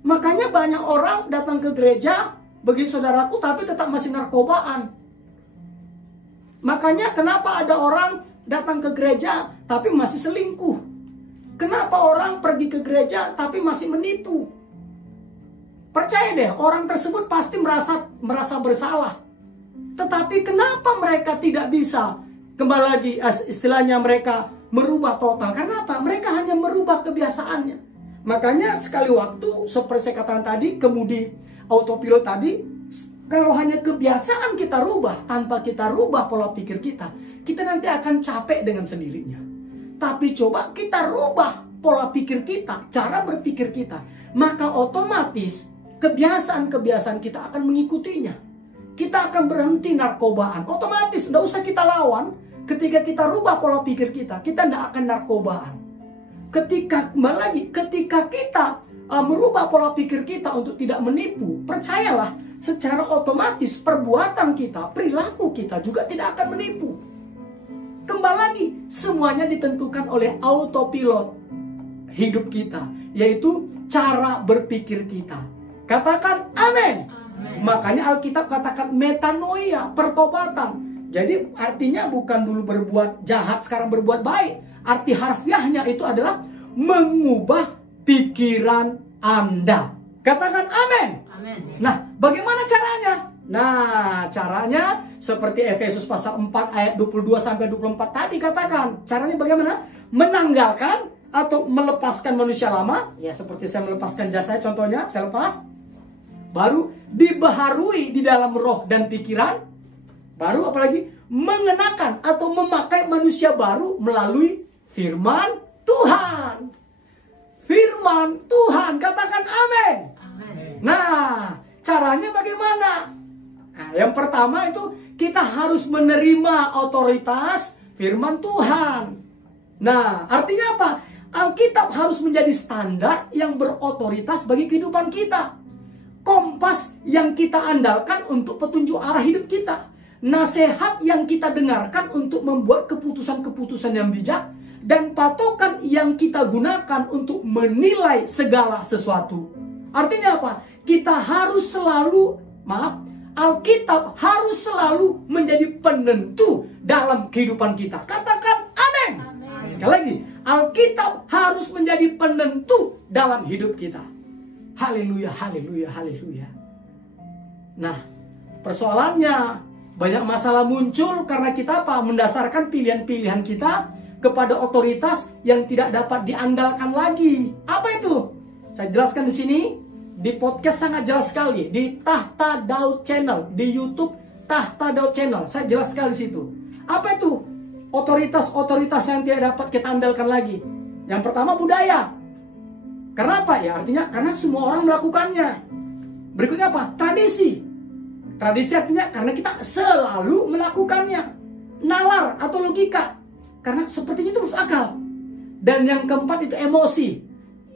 Makanya banyak orang datang ke gereja, bagi saudaraku, tapi tetap masih narkobaan. Makanya kenapa ada orang datang ke gereja tapi masih selingkuh? Kenapa orang pergi ke gereja tapi masih menipu? Percaya deh, orang tersebut pasti merasa bersalah. Tetapi kenapa mereka tidak bisa kembali lagi, istilahnya mereka merubah total? Karena apa? Mereka hanya merubah kebiasaannya. Makanya sekali waktu, seperti saya katakan tadi, kemudi autopilot tadi, kalau hanya kebiasaan kita rubah, tanpa kita rubah pola pikir kita nanti akan capek dengan sendirinya. Tapi coba kita rubah pola pikir kita, cara berpikir kita, maka otomatis kebiasaan-kebiasaan kita akan mengikutinya. Kita akan berhenti narkobaan. Otomatis, tidak usah kita lawan. Ketika kita rubah pola pikir kita tidak akan narkobaan. Ketika kita merubah pola pikir kita untuk tidak menipu, percayalah, secara otomatis perbuatan kita, perilaku kita juga tidak akan menipu. Kembali lagi, semuanya ditentukan oleh autopilot hidup kita, yaitu cara berpikir kita. Katakan amin. Makanya Alkitab katakan metanoia, pertobatan. Jadi artinya bukan dulu berbuat jahat, sekarang berbuat baik. Arti harfiahnya itu adalah mengubah pikiran Anda. Katakan amin. Nah, bagaimana caranya? Nah, caranya seperti Efesus pasal 4 ayat 22 sampai 24 tadi katakan. Caranya bagaimana? Menanggalkan atau melepaskan manusia lama. Ya, seperti saya melepaskan jas saya, contohnya saya lepas. Baru dibaharui di dalam roh dan pikiran. Baru apalagi? Mengenakan atau memakai manusia baru melalui firman Tuhan. Firman Tuhan, katakan amin. Nah, caranya bagaimana? Nah, yang pertama itu kita harus menerima otoritas firman Tuhan. Nah, artinya apa? Alkitab harus menjadi standar yang berotoritas bagi kehidupan kita. Kompas yang kita andalkan untuk petunjuk arah hidup kita. Nasihat yang kita dengarkan untuk membuat keputusan-keputusan yang bijak. Dan patokan yang kita gunakan untuk menilai segala sesuatu. Artinya apa? Kita harus selalu, Alkitab harus selalu menjadi penentu dalam kehidupan kita. Katakan amin. Sekali lagi, Alkitab harus menjadi penentu dalam hidup kita. Haleluya, haleluya, haleluya. Nah, persoalannya banyak masalah muncul karena kita apa? Mendasarkan pilihan-pilihan kita kepada otoritas yang tidak dapat diandalkan lagi. Apa itu? Saya jelaskan di sini. Di podcast sangat jelas sekali. Di Tahta Daud Channel. Di YouTube Tahta Daud Channel. Saya jelas sekali di situ. Apa itu? Otoritas-otoritas yang tidak dapat kita andalkan lagi. Yang pertama budaya. Karena apa? Ya artinya karena semua orang melakukannya. Berikutnya apa? Tradisi. Tradisi artinya karena kita selalu melakukannya. Nalar atau logika. Karena sepertinya itu masuk akal. Dan yang keempat itu emosi.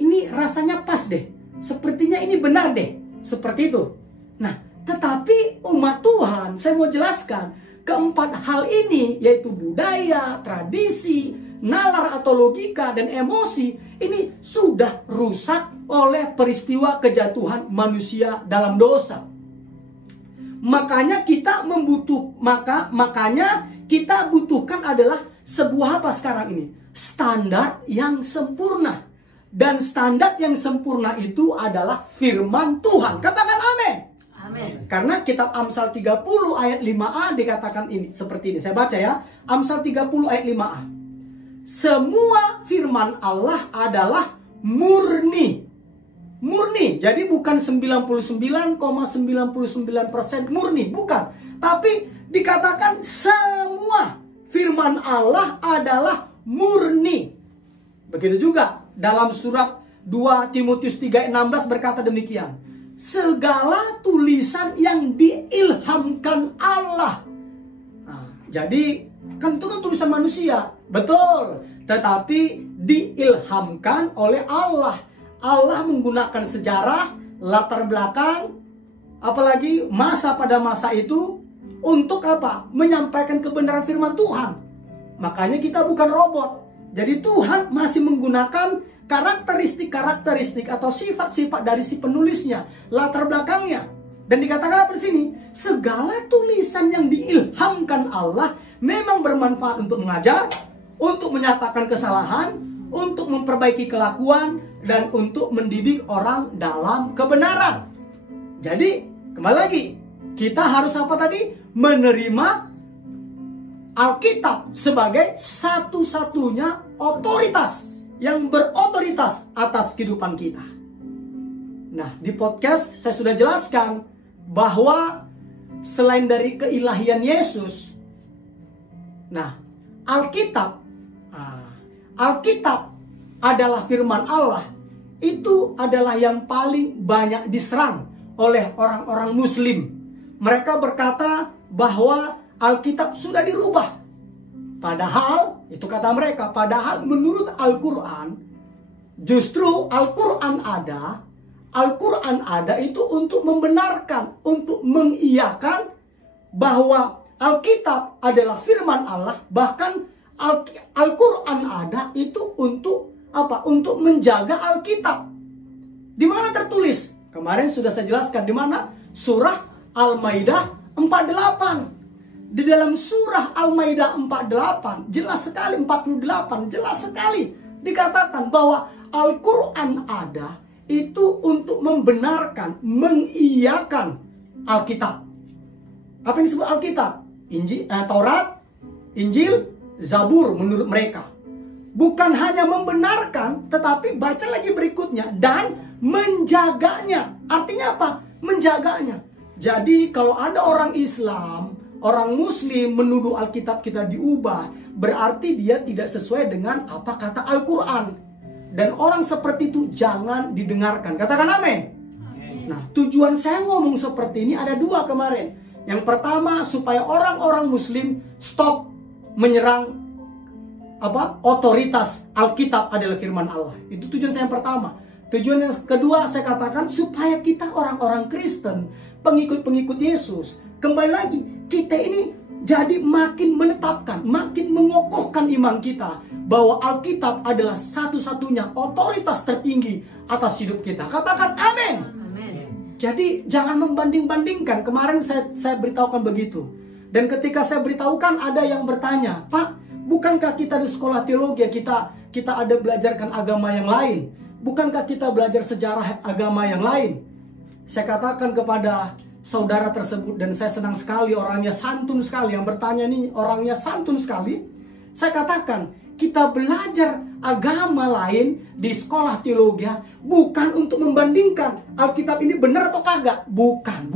Ini rasanya pas deh. Sepertinya ini benar deh. Seperti itu. Nah, tetapi umat Tuhan, saya mau jelaskan. Keempat hal ini, yaitu budaya, tradisi, nalar atau logika, dan emosi, ini sudah rusak oleh peristiwa kejatuhan manusia dalam dosa. Makanya kita butuhkan adalah sebuah apa sekarang ini? Standar yang sempurna. Dan standar yang sempurna itu adalah firman Tuhan. Katakan amin. Amin. Karena kitab Amsal 30 ayat 5a dikatakan ini. Seperti ini. Saya baca ya. Amsal 30 ayat 5a. Semua firman Allah adalah murni. Murni. Jadi bukan 99,99% murni. Bukan. Tapi dikatakan semua firman Allah adalah murni. Begitu juga dalam surat 2 Timotius 3:16 berkata demikian. Segala tulisan yang diilhamkan Allah. Nah, jadi kan itu kan tulisan manusia. Betul. Tetapi diilhamkan oleh Allah. Allah menggunakan sejarah, latar belakang, apalagi masa pada masa itu untuk apa? Menyampaikan kebenaran firman Tuhan. Makanya kita bukan robot. Jadi Tuhan masih menggunakan karakteristik atau sifat-sifat dari si penulisnya, latar belakangnya. Dan dikatakan apa di sini? Segala tulisan yang diilhamkan Allah memang bermanfaat untuk mengajar, untuk menyatakan kesalahan, untuk memperbaiki kelakuan, dan untuk mendidik orang dalam kebenaran. Jadi, kembali lagi, kita harus apa tadi? Menerima Alkitab sebagai satu-satunya otoritas yang berotoritas atas kehidupan kita. Nah, di podcast saya sudah jelaskan bahwa selain dari keilahian Yesus, nah, Alkitab adalah firman Allah. Itu adalah yang paling banyak diserang oleh orang-orang Muslim. Mereka berkata bahwa Alkitab sudah dirubah. Padahal, itu kata mereka, padahal menurut Al-Quran, justru Al-Quran ada itu untuk membenarkan, untuk mengiyakan bahwa Alkitab adalah firman Allah. Bahkan Al-Quran ada itu untuk apa? Untuk menjaga Alkitab. Di mana tertulis? Kemarin sudah saya jelaskan di mana? Surah Al-Maidah 48. Di dalam surah Al-Maidah 48 jelas sekali, 48 jelas sekali dikatakan bahwa Al-Quran ada itu untuk membenarkan, mengiyakan Alkitab. Apa yang disebut Alkitab? Taurat, Injil, Zabur menurut mereka. Bukan hanya membenarkan, tetapi baca lagi berikutnya, dan menjaganya. Artinya apa? Menjaganya. Jadi kalau ada orang Islam, orang Muslim menuduh Alkitab kita diubah, berarti dia tidak sesuai dengan apa kata Al-Quran. Dan orang seperti itu jangan didengarkan. Katakan amin. Nah, tujuan saya ngomong seperti ini ada dua kemarin. Yang pertama, supaya orang-orang Muslim stop menyerang otoritas Alkitab adalah firman Allah. Itu tujuan saya yang pertama. Tujuan yang kedua saya katakan supaya kita orang-orang Kristen, pengikut-pengikut Yesus, kembali lagi kita ini jadi makin menetapkan, makin mengokohkan iman kita bahwa Alkitab adalah satu-satunya otoritas tertinggi atas hidup kita. Katakan amin. Jadi jangan membanding-bandingkan. Kemarin saya beritahukan begitu. Dan ketika saya beritahukan ada yang bertanya, Pak, bukankah kita di sekolah teologi kita ada belajarkan agama yang lain? Bukankah kita belajar sejarah agama yang lain? Saya katakan kepada saudara tersebut, dan saya senang sekali, orangnya santun sekali. Yang bertanya ini orangnya santun sekali. Saya katakan, kita belajar agama lain di sekolah teologi bukan untuk membandingkan Alkitab ini benar atau kagak. Bukan.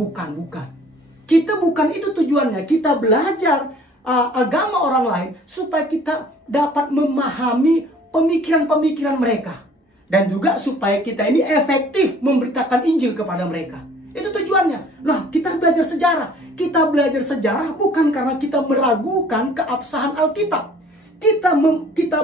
Kita bukan itu tujuannya. Kita belajar agama orang lain supaya kita dapat memahami pemikiran-pemikiran mereka. Dan juga supaya kita ini efektif memberitakan Injil kepada mereka. Itu tujuannya. Nah, kita belajar sejarah. Kita belajar sejarah bukan karena kita meragukan keabsahan Alkitab. Kita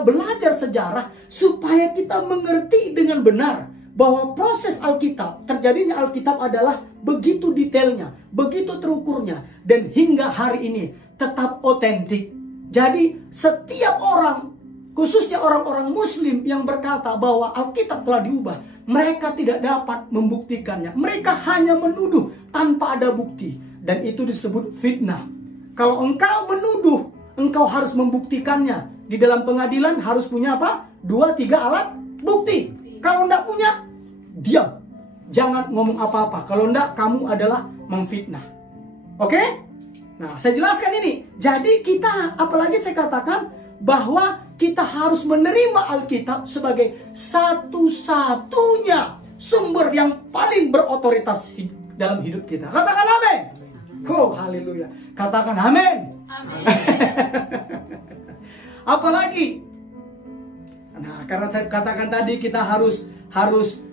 belajar sejarah supaya kita mengerti dengan benar bahwa proses Alkitab, terjadinya Alkitab adalah begitu detailnya, begitu terukurnya, dan hingga hari ini tetap otentik. Jadi setiap orang, khususnya orang-orang Muslim yang berkata bahwa Alkitab telah diubah, mereka tidak dapat membuktikannya. Mereka hanya menuduh tanpa ada bukti. Dan itu disebut fitnah. Kalau engkau menuduh, engkau harus membuktikannya. Di dalam pengadilan harus punya apa? 2-3 alat bukti. Kalau enggak punya, diam. Jangan ngomong apa-apa. Kalau enggak, kamu adalah memfitnah. Oke? Nah, saya jelaskan ini. Jadi kita, apalagi saya katakan bahwa kita harus menerima Alkitab sebagai satu-satunya sumber yang paling berotoritas dalam hidup kita. Katakan amin. Oh, haleluya. Katakan amin. Amin. Apalagi, nah, karena saya katakan tadi kita harus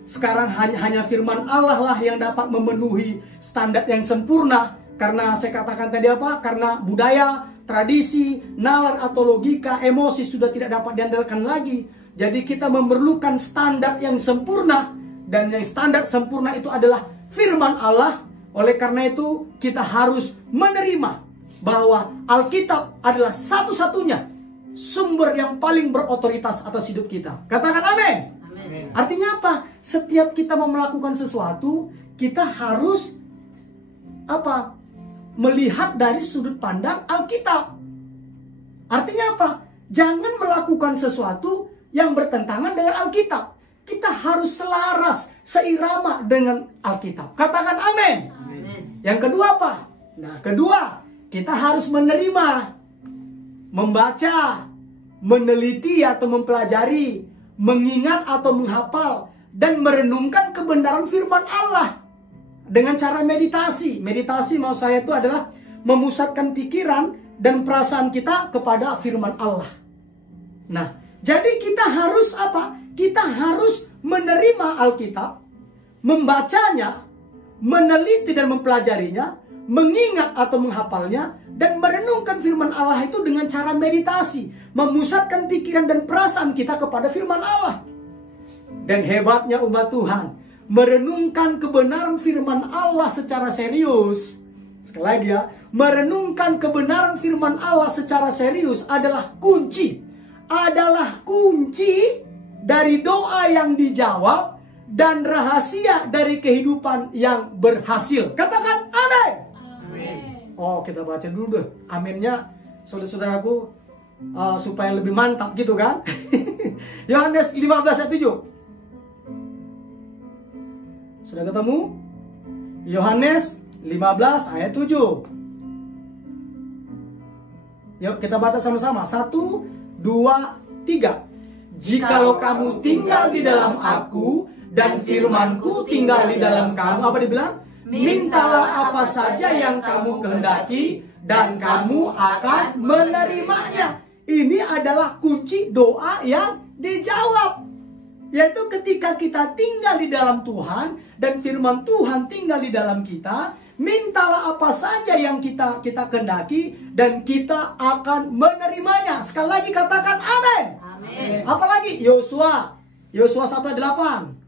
sekarang hanya firman Allah lah yang dapat memenuhi standar yang sempurna. Karena saya katakan tadi apa? Karena budaya, tradisi, nalar atau logika, emosi sudah tidak dapat diandalkan lagi. Jadi kita memerlukan standar yang sempurna. Dan yang standar sempurna itu adalah firman Allah. Oleh karena itu kita harus menerima bahwa Alkitab adalah satu-satunya sumber yang paling berotoritas atas hidup kita. Katakan amin. Artinya apa? Setiap kita mau melakukan sesuatu, kita harus apa? Melihat dari sudut pandang Alkitab. Artinya apa? Jangan melakukan sesuatu yang bertentangan dengan Alkitab. Kita harus selaras, seirama dengan Alkitab. Katakan amin. Yang kedua apa? Nah, kedua, kita harus menerima, membaca, meneliti atau mempelajari, mengingat atau menghafal, dan merenungkan kebenaran firman Allah dengan cara meditasi. Meditasi maksud saya itu adalah memusatkan pikiran dan perasaan kita kepada firman Allah. Nah, jadi kita harus apa? Kita harus menerima Alkitab, membacanya, meneliti dan mempelajarinya, mengingat atau menghafalnya, dan merenungkan firman Allah itu dengan cara meditasi, memusatkan pikiran dan perasaan kita kepada firman Allah. Dan hebatnya umat Tuhan, merenungkan kebenaran firman Allah secara serius. Sekali lagi ya, merenungkan kebenaran firman Allah secara serius adalah kunci. Adalah kunci dari doa yang dijawab dan rahasia dari kehidupan yang berhasil. Katakan amin. Oh, kita baca dulu deh aminnya, saudara-saudaraku, supaya lebih mantap gitu kan. Yohanes 15 ayat 7. Sudah ketemu? Yohanes 15 ayat 7. Yuk kita baca sama-sama. 1, 2, 3. Jikalau kamu tinggal di dalam aku dan firmanku tinggal di dalam kamu, apa dibilang? Mintalah apa saja yang kamu kehendaki dan kamu akan menerimanya. Ini adalah kunci doa yang dijawab. Yaitu ketika kita tinggal di dalam Tuhan dan firman Tuhan tinggal di dalam kita, mintalah apa saja yang kita kehendaki dan kita akan menerimanya. Sekali lagi katakan amin. Amin. Apalagi Yosua 1 ayat 8.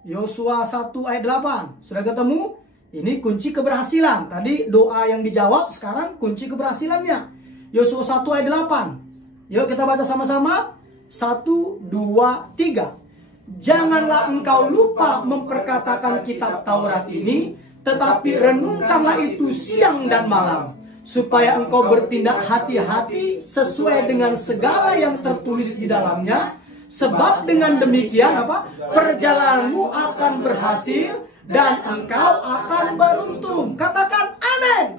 Yosua 1 ayat 8. Sudah ketemu? Ini kunci keberhasilan. Tadi doa yang dijawab, sekarang kunci keberhasilannya. Yosua 1 ayat 8. Yuk kita baca sama-sama. 1, 2, 3. Janganlah engkau lupa memperkatakan kitab Taurat ini, tetapi renungkanlah itu siang dan malam, supaya engkau bertindak hati-hati sesuai dengan segala yang tertulis di dalamnya. Sebab dengan demikian apa? Perjalananmu akan berhasil dan engkau akan beruntung. Katakan amin.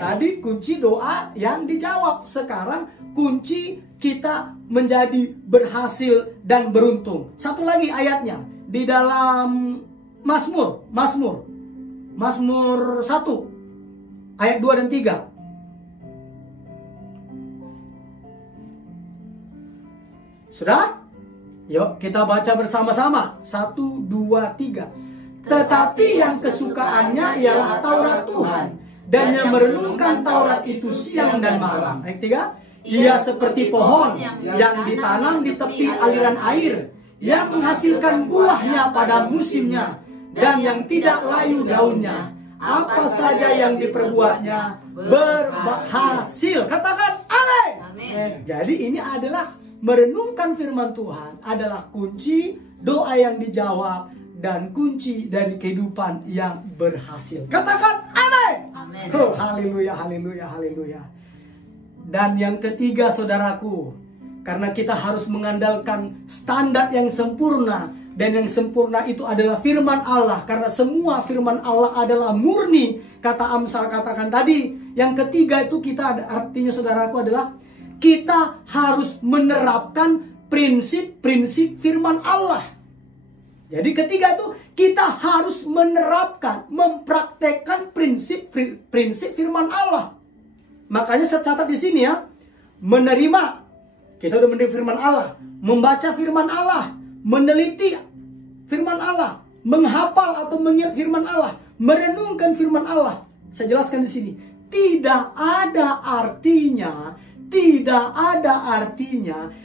Tadi kunci doa yang dijawab. Sekarang kunci kita menjadi berhasil dan beruntung. Satu lagi ayatnya di dalam Mazmur 1 ayat 2 dan 3. Sudah? Yuk kita baca bersama-sama. 1, 2, 3. Tetapi yang kesukaannya ialah Taurat Tuhan, dan yang merenungkan Taurat itu siang dan malam. Ayat 3. Ia seperti pohon yang ditanam di tepi aliran air, yang menghasilkan buahnya pada musimnya, dan yang tidak layu daunnya. Apa saja yang diperbuatnya berhasil. Katakan amin. Jadi ini adalah merenungkan firman Tuhan adalah kunci doa yang dijawab dan kunci dari kehidupan yang berhasil. Katakan amin. Oh, haleluya, haleluya, haleluya. Dan yang ketiga saudaraku, karena kita harus mengandalkan standar yang sempurna, dan yang sempurna itu adalah firman Allah, karena semua firman Allah adalah murni. Kata Amsal katakan tadi. Yang ketiga itu kita, artinya saudaraku adalah kita harus menerapkan prinsip-prinsip firman Allah. Jadi ketiga itu kita harus menerapkan, mempraktekkan prinsip firman Allah. Makanya saya catat di sini ya, menerima, kita udah menerima firman Allah, membaca firman Allah, meneliti firman Allah, menghafal atau mengingat firman Allah, merenungkan firman Allah. Saya jelaskan di sini, tidak ada artinya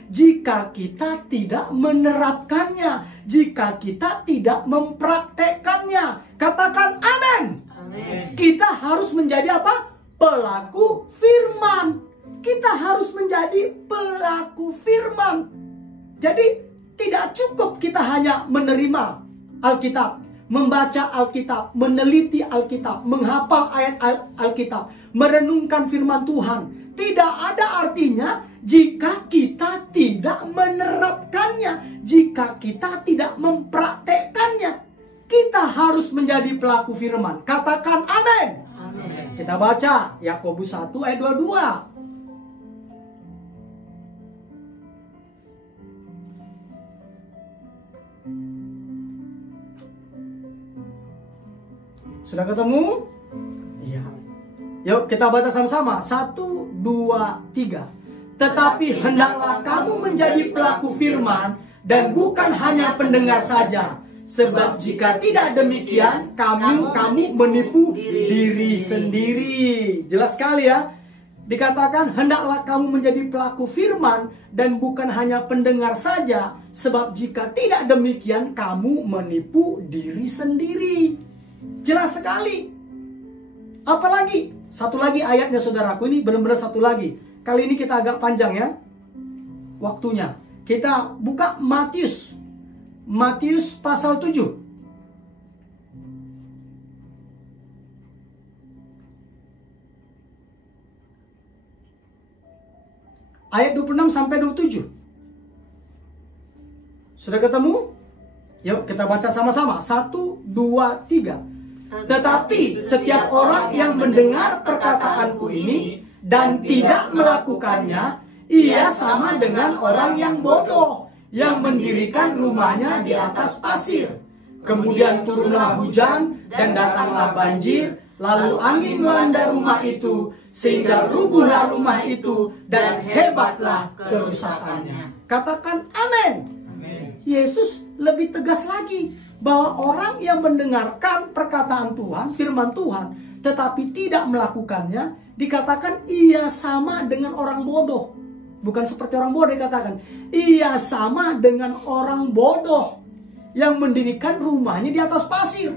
jika kita tidak menerapkannya, jika kita tidak mempraktekkannya. Katakan amin. Kita harus menjadi apa? Pelaku firman. kita harus menjadi pelaku firman. Jadi tidak cukup kita hanya menerima Alkitab, membaca Alkitab, meneliti Alkitab, menghafal ayat Alkitab, merenungkan firman Tuhan. Tidak ada artinya jika kita tidak menerapkannya, jika kita tidak mempraktekkannya. Kita harus menjadi pelaku firman. Katakan amin. Amin. Kita baca Yakobus 1 ayat 22. Sudah ketemu? Iya. Yuk kita baca sama-sama. 1, 2, 3. Tetapi hendaklah kamu menjadi pelaku firman dan bukan hanya pendengar saja. Sebab jika tidak demikian, kamu menipu diri sendiri. Jelas sekali ya. Dikatakan hendaklah kamu menjadi pelaku firman dan bukan hanya pendengar saja. Sebab jika tidak demikian, kamu menipu diri sendiri. Jelas sekali. Apalagi satu lagi ayatnya saudaraku, ini benar-benar satu lagi. Kali ini kita agak panjang ya waktunya. Kita buka Matius pasal 7. Ayat 26 sampai 27. Sudah ketemu? Yuk kita baca sama-sama. 1, 2, 3. Tetapi setiap orang yang mendengar perkataanku ini dan tidak melakukannya, ia sama dengan orang yang bodoh yang mendirikan rumahnya di atas pasir. Kemudian turunlah hujan dan datanglah banjir, lalu angin melanda rumah itu sehingga rubuhlah rumah itu dan hebatlah kerusakannya. Katakan amin. Yesus lebih tegas lagi bahwa orang yang mendengarkan perkataan Tuhan, firman Tuhan, tetapi tidak melakukannya, dikatakan ia sama dengan orang bodoh. Bukan seperti orang bodoh dikatakan. Ia sama dengan orang bodoh yang mendirikan rumahnya di atas pasir.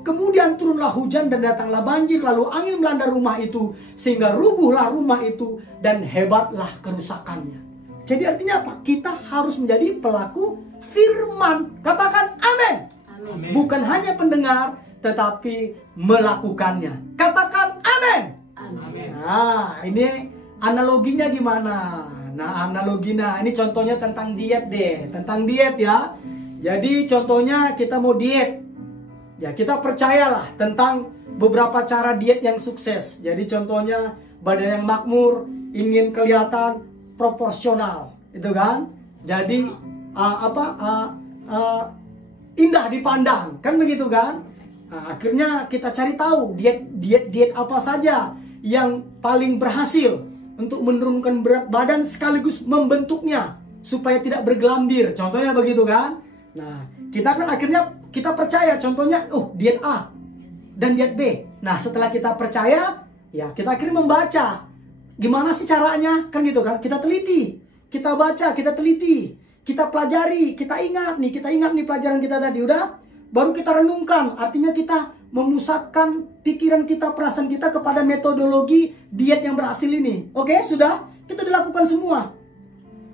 Kemudian turunlah hujan dan datanglah banjir, lalu angin melanda rumah itu sehingga rubuhlah rumah itu dan hebatlah kerusakannya. Jadi artinya apa? Kita harus menjadi pelaku firman. Katakan amin. Amin. Bukan hanya pendengar, tetapi melakukannya. Katakan amin. Amin. Nah, ini analoginya gimana? Nah, analoginya ini contohnya tentang diet deh. Tentang diet ya. Jadi contohnya kita mau diet. Ya, kita percayalah tentang beberapa cara diet yang sukses. Jadi contohnya badan yang makmur, ingin kelihatan proporsional, itu kan? Jadi indah dipandang, kan begitu kan? Nah, akhirnya kita cari tahu diet apa saja yang paling berhasil untuk menurunkan berat badan sekaligus membentuknya supaya tidak bergelambir. Contohnya begitu kan? Nah, kita kan akhirnya kita percaya contohnya, diet A dan diet B. Nah, setelah kita percaya, ya kita akhirnya membaca. Gimana sih caranya? Kan gitu kan? Kita teliti, kita baca, kita teliti, kita pelajari, kita ingat nih pelajaran kita tadi udah. Baru kita renungkan, artinya kita memusatkan pikiran kita, perasaan kita kepada metodologi diet yang berhasil ini. Oke, sudah? Kita dilakukan semua.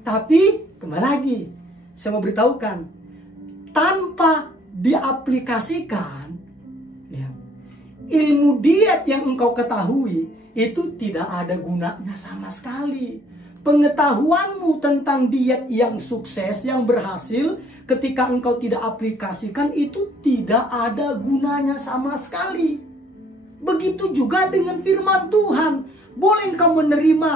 Tapi, kembali lagi, saya mau beritahukan, tanpa diaplikasikan, ya, ilmu diet yang engkau ketahui, itu tidak ada gunanya sama sekali. Pengetahuanmu tentang diet yang sukses, yang berhasil, ketika engkau tidak aplikasikan, itu tidak ada gunanya sama sekali. Begitu juga dengan firman Tuhan. Boleh engkau menerima,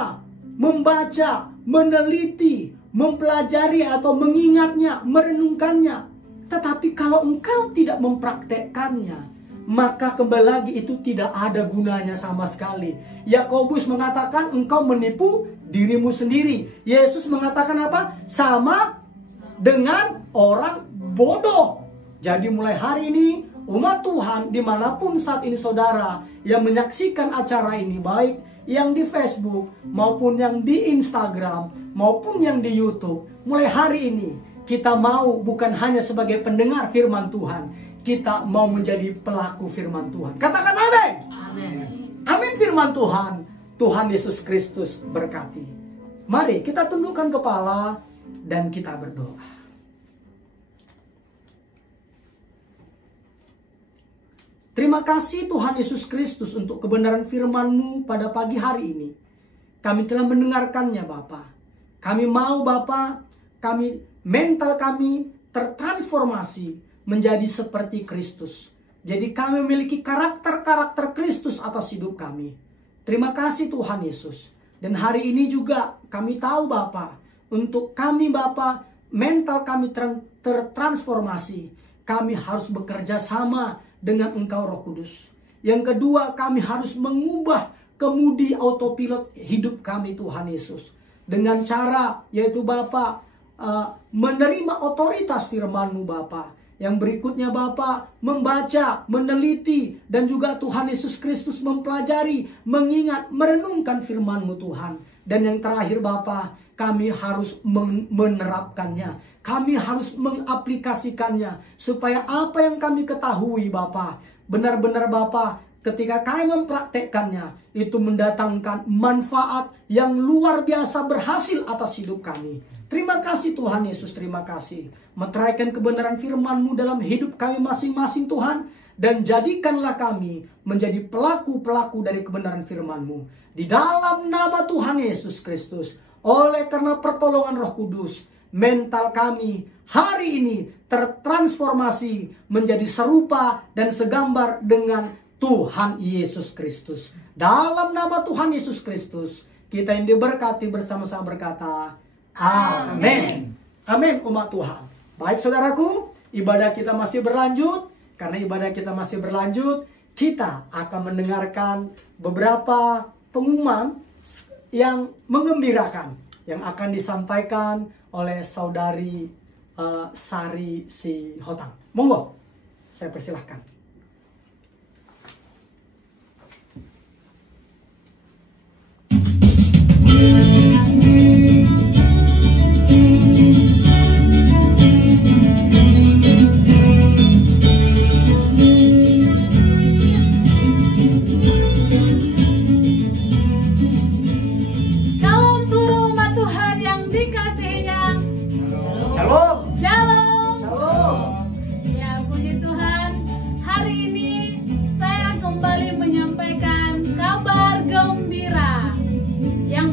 membaca, meneliti, mempelajari atau mengingatnya, merenungkannya. Tetapi kalau engkau tidak mempraktekkannya, maka kembali lagi itu tidak ada gunanya sama sekali. Yakobus mengatakan engkau menipu dirimu sendiri. Yesus mengatakan apa? Sama dengan orang bodoh. Jadi mulai hari ini umat Tuhan dimanapun saat ini saudara yang menyaksikan acara ini, baik yang di Facebook maupun yang di Instagram maupun yang di YouTube, mulai hari ini kita mau bukan hanya sebagai pendengar firman Tuhan, kita mau menjadi pelaku firman Tuhan. Katakan amin. Amin. Amin firman Tuhan Tuhan Yesus Kristus berkati. Mari kita tundukkan kepala dan kita berdoa. Terima kasih Tuhan Yesus Kristus untuk kebenaran firman-Mu pada pagi hari ini. Kami telah mendengarkannya Bapa. Kami mau Bapa, mental kami tertransformasi menjadi seperti Kristus. Jadi kami memiliki karakter-karakter Kristus atas hidup kami. Terima kasih Tuhan Yesus. Dan hari ini juga kami tahu Bapa, untuk kami Bapa, mental kami tertransformasi. Kami harus bekerja sama dengan Engkau Roh Kudus. Yang kedua, kami harus mengubah kemudi autopilot hidup kami Tuhan Yesus. Dengan cara, yaitu Bapa, menerima otoritas firman-Mu Bapa. Yang berikutnya Bapa, membaca, meneliti, dan juga Tuhan Yesus Kristus mempelajari, mengingat, merenungkan firman-Mu Tuhan. Dan yang terakhir Bapa, kami harus menerapkannya. Kami harus mengaplikasikannya. Supaya apa yang kami ketahui Bapa, benar-benar Bapa, ketika kami mempraktekkannya, itu mendatangkan manfaat yang luar biasa berhasil atas hidup kami. Terima kasih Tuhan Yesus, terima kasih. Meteraikan kebenaran firman-Mu dalam hidup kami masing-masing Tuhan. Dan jadikanlah kami menjadi pelaku-pelaku dari kebenaran firman-Mu. Di dalam nama Tuhan Yesus Kristus. Oleh karena pertolongan Roh Kudus, mental kami hari ini tertransformasi menjadi serupa dan segambar dengan Tuhan Yesus Kristus. Dalam nama Tuhan Yesus Kristus, kita yang diberkati bersama-sama berkata, amin. Amin umat Tuhan. Baik saudaraku, ibadah kita masih berlanjut. Karena ibadah kita masih berlanjut, kita akan mendengarkan beberapa pengumuman yang menggembirakan yang akan disampaikan oleh saudari Sari Sihotang. Monggo, saya persilahkan.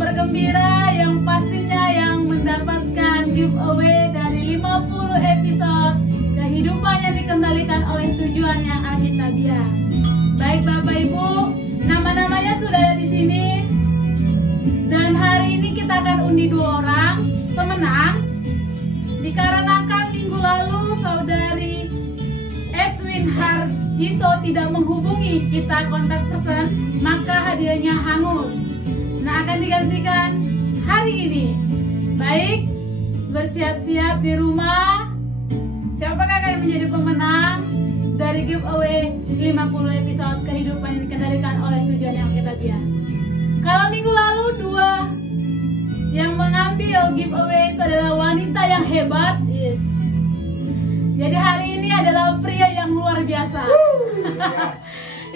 Bergembira yang pastinya yang mendapatkan giveaway dari 50 episode kehidupan yang dikendalikan oleh tujuan yang alkitabiah. Baik Bapak Ibu, nama-namanya sudah ada di sini. Dan hari ini kita akan undi 2 orang pemenang. Dikarenakan minggu lalu saudari Edwin Harjito tidak menghubungi kita kontak person, maka hadiahnya hangus. Nah, akan digantikan hari ini. Baik, bersiap-siap di rumah. Siapakah yang menjadi pemenang dari giveaway 50 episode kehidupan yang dikendalikan oleh tujuan yang alkitabiah? Kalau minggu lalu 2 yang mengambil giveaway itu adalah wanita yang hebat. Yes. Jadi hari ini adalah pria yang luar biasa.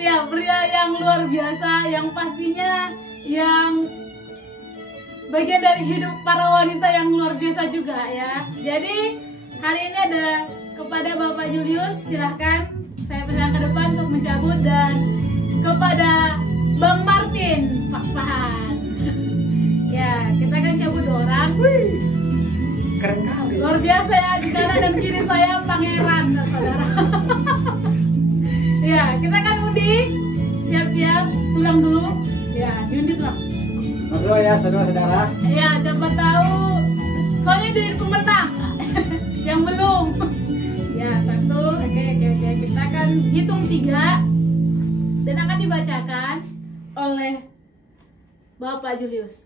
Ya, pria yang luar biasa yang pastinya yang bagian dari hidup para wanita yang luar biasa juga ya. Jadi hari ini ada kepada Bapak Julius, silahkan saya persilakan ke depan untuk mencabut, dan kepada Bang Martin, Pak Pahan. Ya, kita akan cabut 2 orang. Wih, keren kali. Luar biasa ya, di kanan dan kiri saya pangeran, saudara. Ya, kita akan undi. Siap-siap, tulang dulu. Ya, diundi tulang. Ngobrol ya saudara-saudara. Ya, coba tahu. Soalnya dari pemenang yang belum. Ya, 1. Oke. Kita akan hitung 3 dan akan dibacakan oleh Bapak Julius.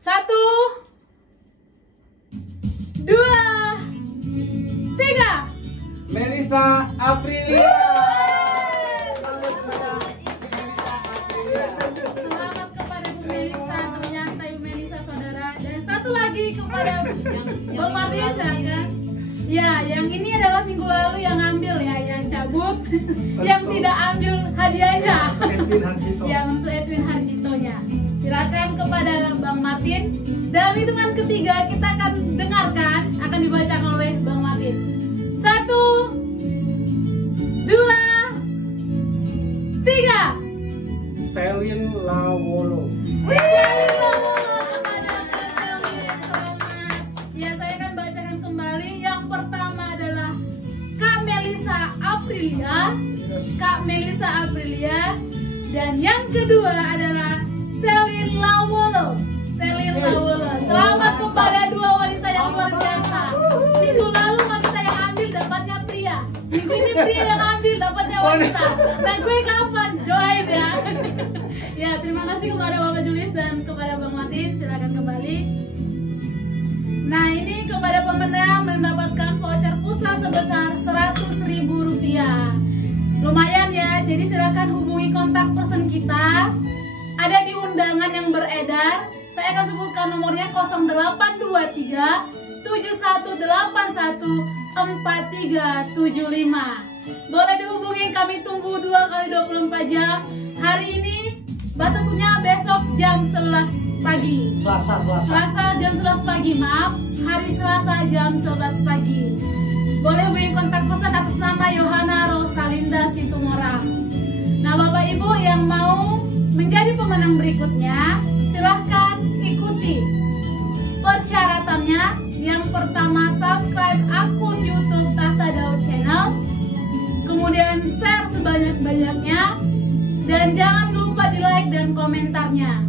1, 2, 3. Melisa Aprilia. Selamat kepada Bu Melisa, ternyata Bu Melisa saudara. Dan satu lagi kepada Bang Martin, silakan. Ya, yang ini adalah minggu lalu yang ngambil ya, yang cabut. yang tidak ambil hadiahnya. Edwin Harjito. Ya, untuk Edwin Harjitonya. Silakan kepada Bang Martin. Dalam hitungan ketiga kita akan dengarkan, akan dibacakan oleh Bang Martin. 1, 2, 3. Selin Lawolo. Ya, saya akan bacakan kembali. Yang pertama adalah Kak Melisa Aprilia. Kak Melisa Aprilia. Dan yang kedua adalah Selin Lawolo. Selin Lawolo. Selamat kepada dua wanita yang luar biasa. Minggu lalu wanita yang ambil dapatnya pria. Minggu ini pria yang ambil dapatnya wanita. Nah, gue kapan? Doain ya. Ya, terima kasih kepada Bapak Julius dan kepada Bang Martin. Silakan kembali. Nah, ini kepada pemenang mendapatkan voucher pulsa sebesar Rp100.000. Lumayan ya, jadi silakan hubungi kontak person kita. Ada di undangan yang beredar. Saya akan sebutkan nomornya 0823 7181 4375. Boleh dihubungi, kami tunggu 2 kali 24 jam. Hari ini batasnya besok jam 11 pagi. Selasa jam 11 pagi, maaf. Hari Selasa jam 11 pagi. Boleh hubungi kontak pesan atas nama Yohana Rosalinda Situmorang. Nah, Bapak Ibu yang mau menjadi pemenang berikutnya, silahkan ikuti persyaratannya. Yang pertama, subscribe akun YouTube Tahta Daud Channel. Kemudian share sebanyak-banyaknya. Dan jangan lupa di like dan komentarnya.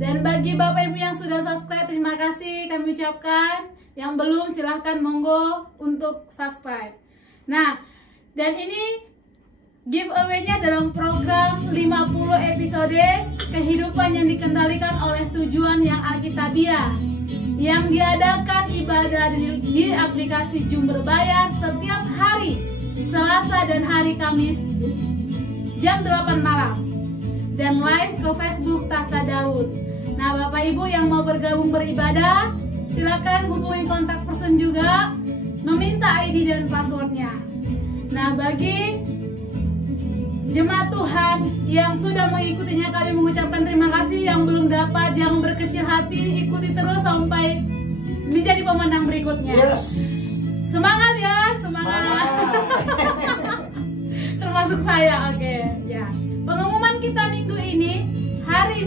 Dan bagi Bapak Ibu yang sudah subscribe, terima kasih kami ucapkan. Yang belum, silahkan monggo untuk subscribe. Nah, dan ini giveaway-nya dalam program 50 episode kehidupan yang dikendalikan oleh tujuan yang Alkitabiah, yang diadakan ibadah di aplikasi Zoom berbayar setiap hari Selasa dan hari Kamis jam 8 malam, dan live ke Facebook Tahta Daud. Nah, Bapak Ibu yang mau bergabung beribadah, silakan hubungi kontak person juga, meminta ID dan passwordnya. Nah, bagi jemaat Tuhan yang sudah mengikutinya, kami mengucapkan terima kasih. Yang belum dapat, jangan berkecil hati, ikuti terus sampai menjadi pemenang berikutnya. Yes. Semangat ya, semangat. Termasuk saya, oke. Ya. Pengumuman kita minggu ini, hari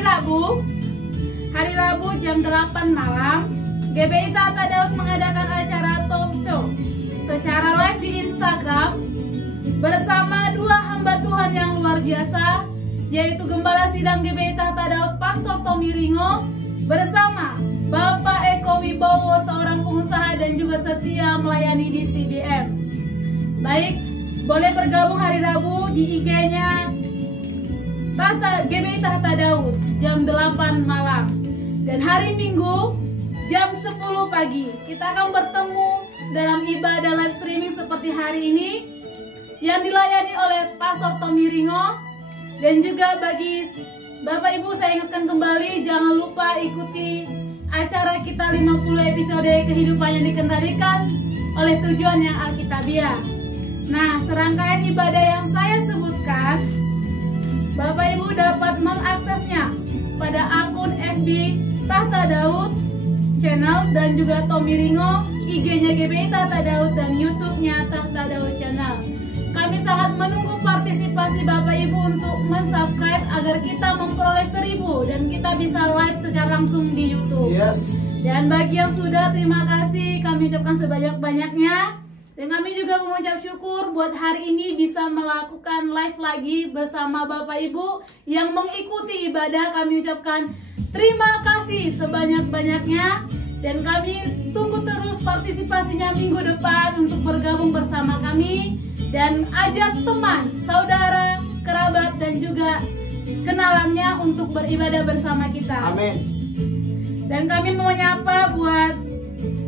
Rabu. Hari Rabu jam 8 malam, GBI Tahta Daud mengadakan acara talk show secara live di Instagram bersama dua hamba Tuhan yang luar biasa, yaitu Gembala Sidang GBI Tahta Daud Pastor Tommy Ringo bersama Bapak Eko Wibowo, seorang pengusaha dan juga setia melayani di CBM. Baik, boleh bergabung hari Rabu di IG-nya GBI Tahta Daud jam 8 malam. Dan hari Minggu jam 10 pagi kita akan bertemu dalam ibadah live streaming seperti hari ini yang dilayani oleh Pastor Tommy Ringo. Dan juga bagi Bapak Ibu, saya ingatkan kembali, jangan lupa ikuti acara kita 50 episode kehidupan yang dikendalikan oleh tujuan yang Alkitabiah. Nah, serangkaian ibadah yang saya sebutkan, Bapak Ibu dapat mengaksesnya pada akun FB Tahta Daud Channel dan juga Tommy Ringo, IG-nya GBI Tahta Daud dan YouTube-nya Tahta Daud Channel. Kami sangat menunggu partisipasi Bapak Ibu untuk mensubscribe agar kita memperoleh 1000 dan kita bisa live secara langsung di YouTube. Yes. Dan bagi yang sudah, terima kasih kami ucapkan sebanyak-banyaknya. Dan kami juga mengucap syukur buat hari ini bisa melakukan live lagi bersama Bapak Ibu yang mengikuti ibadah. Kami ucapkan terima kasih sebanyak-banyaknya. Dan kami tunggu terus partisipasinya minggu depan untuk bergabung bersama kami. Dan ajak teman, saudara, kerabat, dan juga kenalannya untuk beribadah bersama kita. Amin. Dan kami mau nyapa buat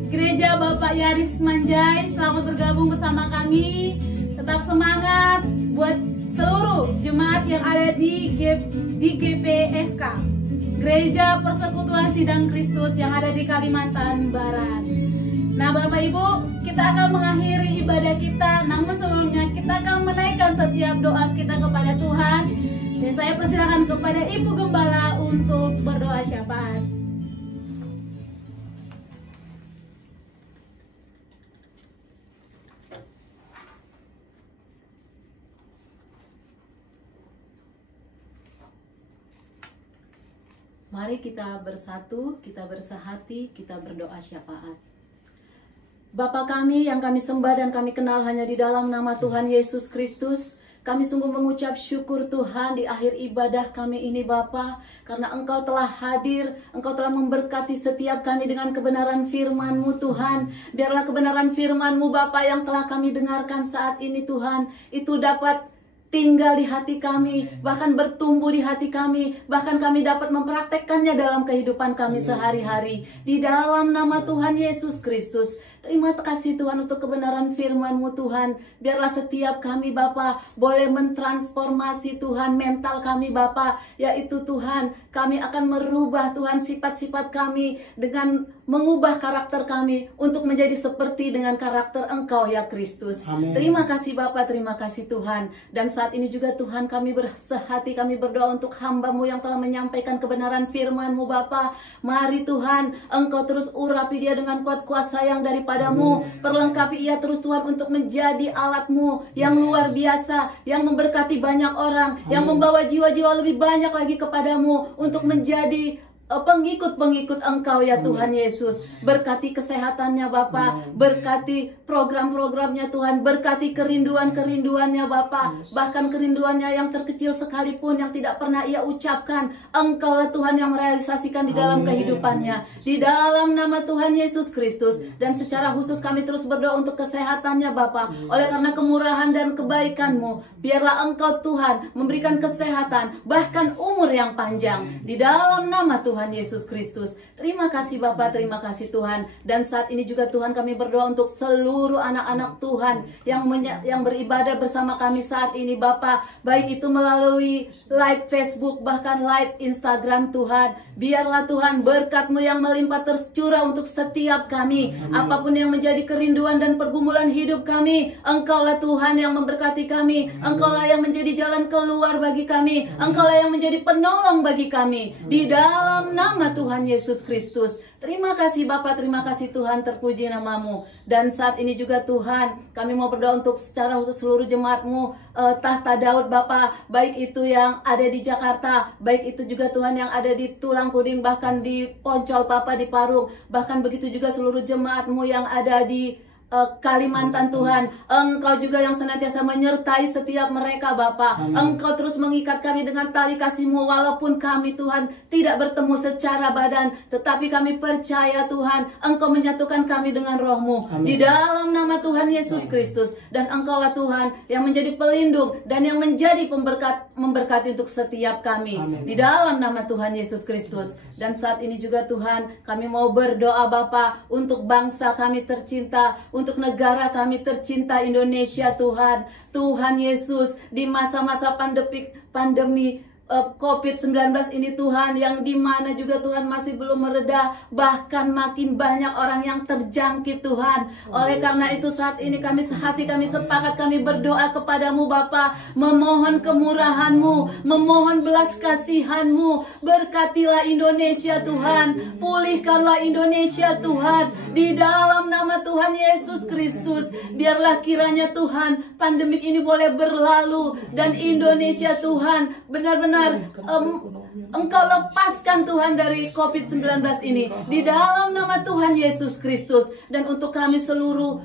Gereja Bapak Yaris Manjai, selamat bergabung bersama kami. Tetap semangat buat seluruh jemaat yang ada di GPSK, Gereja Persekutuan Sidang Kristus yang ada di Kalimantan Barat. Nah, Bapak Ibu, kita kita akan mengakhiri ibadah kita. Namun sebelumnya kita akan menaikkan setiap doa kita kepada Tuhan. Dan saya persilakan kepada Ibu Gembala untuk berdoa syafaat. Mari kita bersatu, kita bersehati, kita berdoa syafaat. Bapa kami yang kami sembah dan kami kenal hanya di dalam nama Tuhan Yesus Kristus, kami sungguh mengucap syukur Tuhan di akhir ibadah kami ini Bapa, karena Engkau telah hadir, Engkau telah memberkati setiap kami dengan kebenaran firman-Mu Tuhan. Biarlah kebenaran firman-Mu Bapa yang telah kami dengarkan saat ini Tuhan, itu dapat tinggal di hati kami, bahkan bertumbuh di hati kami, bahkan kami dapat mempraktekkannya dalam kehidupan kami sehari-hari. Di dalam nama Tuhan Yesus Kristus, terima kasih Tuhan untuk kebenaran firman-Mu Tuhan. Biarlah setiap kami Bapa boleh mentransformasi Tuhan mental kami Bapa, yaitu Tuhan kami akan merubah Tuhan sifat-sifat kami dengan mengubah karakter kami untuk menjadi seperti dengan karakter Engkau ya Kristus. Amin. Terima kasih Bapa, terima kasih Tuhan. Dan saat ini juga Tuhan kami bersehati, kami berdoa untuk hamba-Mu yang telah menyampaikan kebenaran firman-Mu Bapa. Mari Tuhan Engkau terus urapi dia dengan kuat kuasa yang daripada-Mu. Perlengkapi ia terus Tuhan untuk menjadi alat-Mu yang luar biasa, yang memberkati banyak orang, yang membawa jiwa-jiwa lebih banyak lagi kepada-Mu untuk menjadi pengikut-pengikut Engkau ya Tuhan Yesus. Berkati kesehatannya Bapa, berkati program-programnya Tuhan, berkati kerinduan-kerinduannya Bapa, bahkan kerinduannya yang terkecil sekalipun yang tidak pernah ia ucapkan, Engkau lah Tuhan yang merealisasikan di dalam kehidupannya. Di dalam nama Tuhan Yesus Kristus, dan secara khusus kami terus berdoa untuk kesehatannya Bapa. Oleh karena kemurahan dan kebaikan-Mu, biarlah Engkau Tuhan memberikan kesehatan, bahkan umur yang panjang. Di dalam nama Tuhan Yesus Kristus. Terima kasih Bapa, terima kasih Tuhan. Dan saat ini juga Tuhan kami berdoa untuk seluruh anak-anak Tuhan yang beribadah bersama kami saat ini Bapa, baik itu melalui live Facebook, bahkan live Instagram Tuhan. Biarlah Tuhan berkat-Mu yang melimpah tercurah untuk setiap kami. Apapun yang menjadi kerinduan dan pergumulan hidup kami, Engkaulah Tuhan yang memberkati kami. Engkaulah yang menjadi jalan keluar bagi kami. Engkaulah yang menjadi penolong bagi kami. Di dalam nama Tuhan Yesus Kristus. Terima kasih Bapa, terima kasih Tuhan, terpuji nama-Mu. Dan saat ini juga Tuhan, kami mau berdoa untuk secara khusus seluruh jemaat-Mu Tahta Daud Bapa, baik itu yang ada di Jakarta, baik itu juga Tuhan yang ada di Tulang Kuding, bahkan di Poncol Papa, di Parung, bahkan begitu juga seluruh jemaat-Mu yang ada di Kalimantan Tuhan. Engkau juga yang senantiasa menyertai setiap mereka Bapa. Engkau terus mengikat kami dengan tali kasih-Mu, walaupun kami Tuhan tidak bertemu secara badan, tetapi kami percaya Tuhan Engkau menyatukan kami dengan Roh-Mu. Di dalam nama Tuhan Yesus Kristus. Dan Engkaulah Tuhan yang menjadi pelindung dan yang menjadi memberkati untuk setiap kami. Di dalam nama Tuhan Yesus Kristus. Dan saat ini juga Tuhan kami mau berdoa Bapa untuk bangsa kami tercinta, untuk negara kami tercinta Indonesia Tuhan. Tuhan Yesus, di masa-masa pandemi COVID-19 ini Tuhan, yang dimana juga Tuhan masih belum mereda, bahkan makin banyak orang yang terjangkit Tuhan. Oleh karena itu saat ini kami sehati, kami sepakat, kami berdoa kepadamu Bapa, memohon kemurahan-Mu, memohon belas kasihan-Mu. Berkatilah Indonesia Tuhan, pulihkanlah Indonesia Tuhan. Di dalam nama Tuhan Yesus Kristus, biarlah kiranya Tuhan pandemik ini boleh berlalu, dan Indonesia Tuhan benar-benar Engkau lepaskan Tuhan dari COVID-19 ini di dalam nama Tuhan Yesus Kristus. Dan untuk kami seluruh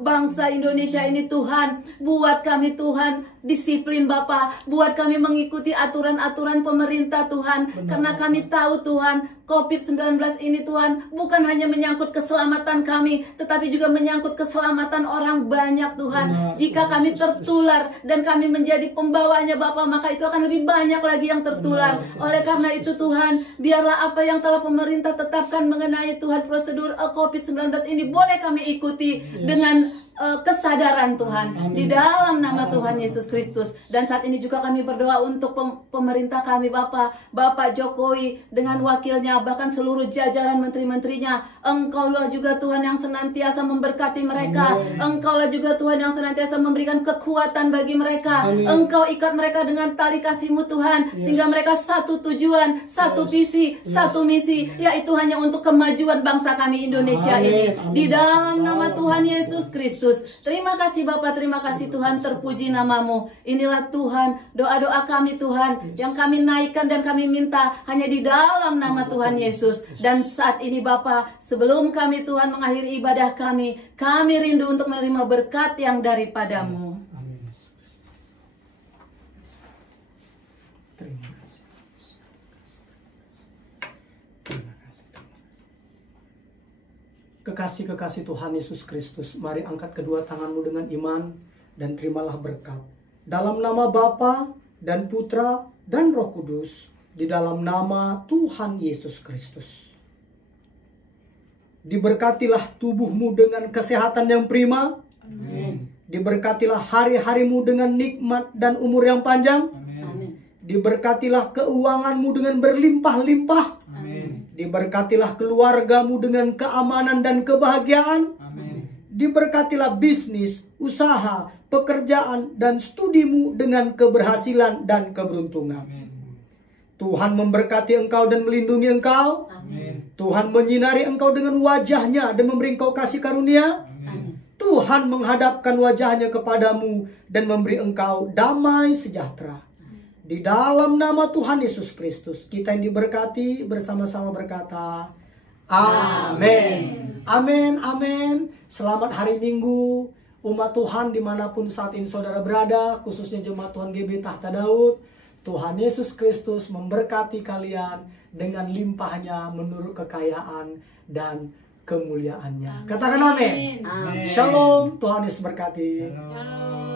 bangsa Indonesia ini Tuhan, buat kami Tuhan disiplin Bapa, buat kami mengikuti aturan-aturan pemerintah Tuhan, karena kami tahu Tuhan COVID-19 ini Tuhan bukan hanya menyangkut keselamatan kami, tetapi juga menyangkut keselamatan orang banyak Tuhan. Jika kami tertular dan kami menjadi pembawanya Bapa, maka itu akan lebih banyak lagi yang tertular. Oleh karena itu Tuhan, biarlah apa yang telah pemerintah tetapkan mengenai Tuhan prosedur COVID-19 ini boleh kami ikuti dengan kesadaran Tuhan di dalam nama Tuhan Yesus Kristus. Dan saat ini juga kami berdoa untuk pemerintah kami, Bapak Jokowi dengan wakilnya, bahkan seluruh jajaran menteri-menterinya. Engkaulah juga Tuhan yang senantiasa memberkati mereka. Engkaulah juga Tuhan yang senantiasa memberikan kekuatan bagi mereka. Engkau ikat mereka dengan tali kasih-Mu Tuhan, sehingga mereka satu tujuan, satu visi, satu misi, yaitu hanya untuk kemajuan bangsa kami Indonesia ini. Di dalam nama Tuhan Yesus Kristus. Terima kasih Bapa, terima kasih Tuhan, terpuji nama-Mu. Inilah Tuhan, doa-doa kami Tuhan, yang kami naikkan dan kami minta hanya di dalam nama Tuhan Yesus. Dan saat ini Bapa, sebelum kami Tuhan mengakhiri ibadah kami rindu untuk menerima berkat yang daripada-Mu. Kekasih-kekasih Tuhan Yesus Kristus, mari angkat kedua tanganmu dengan iman dan terimalah berkat. Dalam nama Bapa dan Putra dan Roh Kudus, di dalam nama Tuhan Yesus Kristus. Diberkatilah tubuhmu dengan kesehatan yang prima. Amin. Diberkatilah hari-harimu dengan nikmat dan umur yang panjang. Amin. Diberkatilah keuanganmu dengan berlimpah-limpah. Diberkatilah keluargamu dengan keamanan dan kebahagiaan. Diberkatilah bisnis, usaha, pekerjaan, dan studimu dengan keberhasilan dan keberuntungan. Tuhan memberkati engkau dan melindungi engkau. Tuhan menyinari engkau dengan wajahnya dan memberi engkau kasih karunia. Tuhan menghadapkan wajahnya kepadamu dan memberi engkau damai sejahtera. Di dalam nama Tuhan Yesus Kristus, kita yang diberkati bersama-sama berkata, amin. Amin, amin. Selamat hari Minggu, umat Tuhan dimanapun saat ini saudara berada, khususnya jemaat Tuhan GB Tahta Daud. Tuhan Yesus Kristus memberkati kalian dengan limpahnya menurut kekayaan dan kemuliaannya. Katakan amin. Amin. Shalom, Tuhan Yesus berkati. Shalom.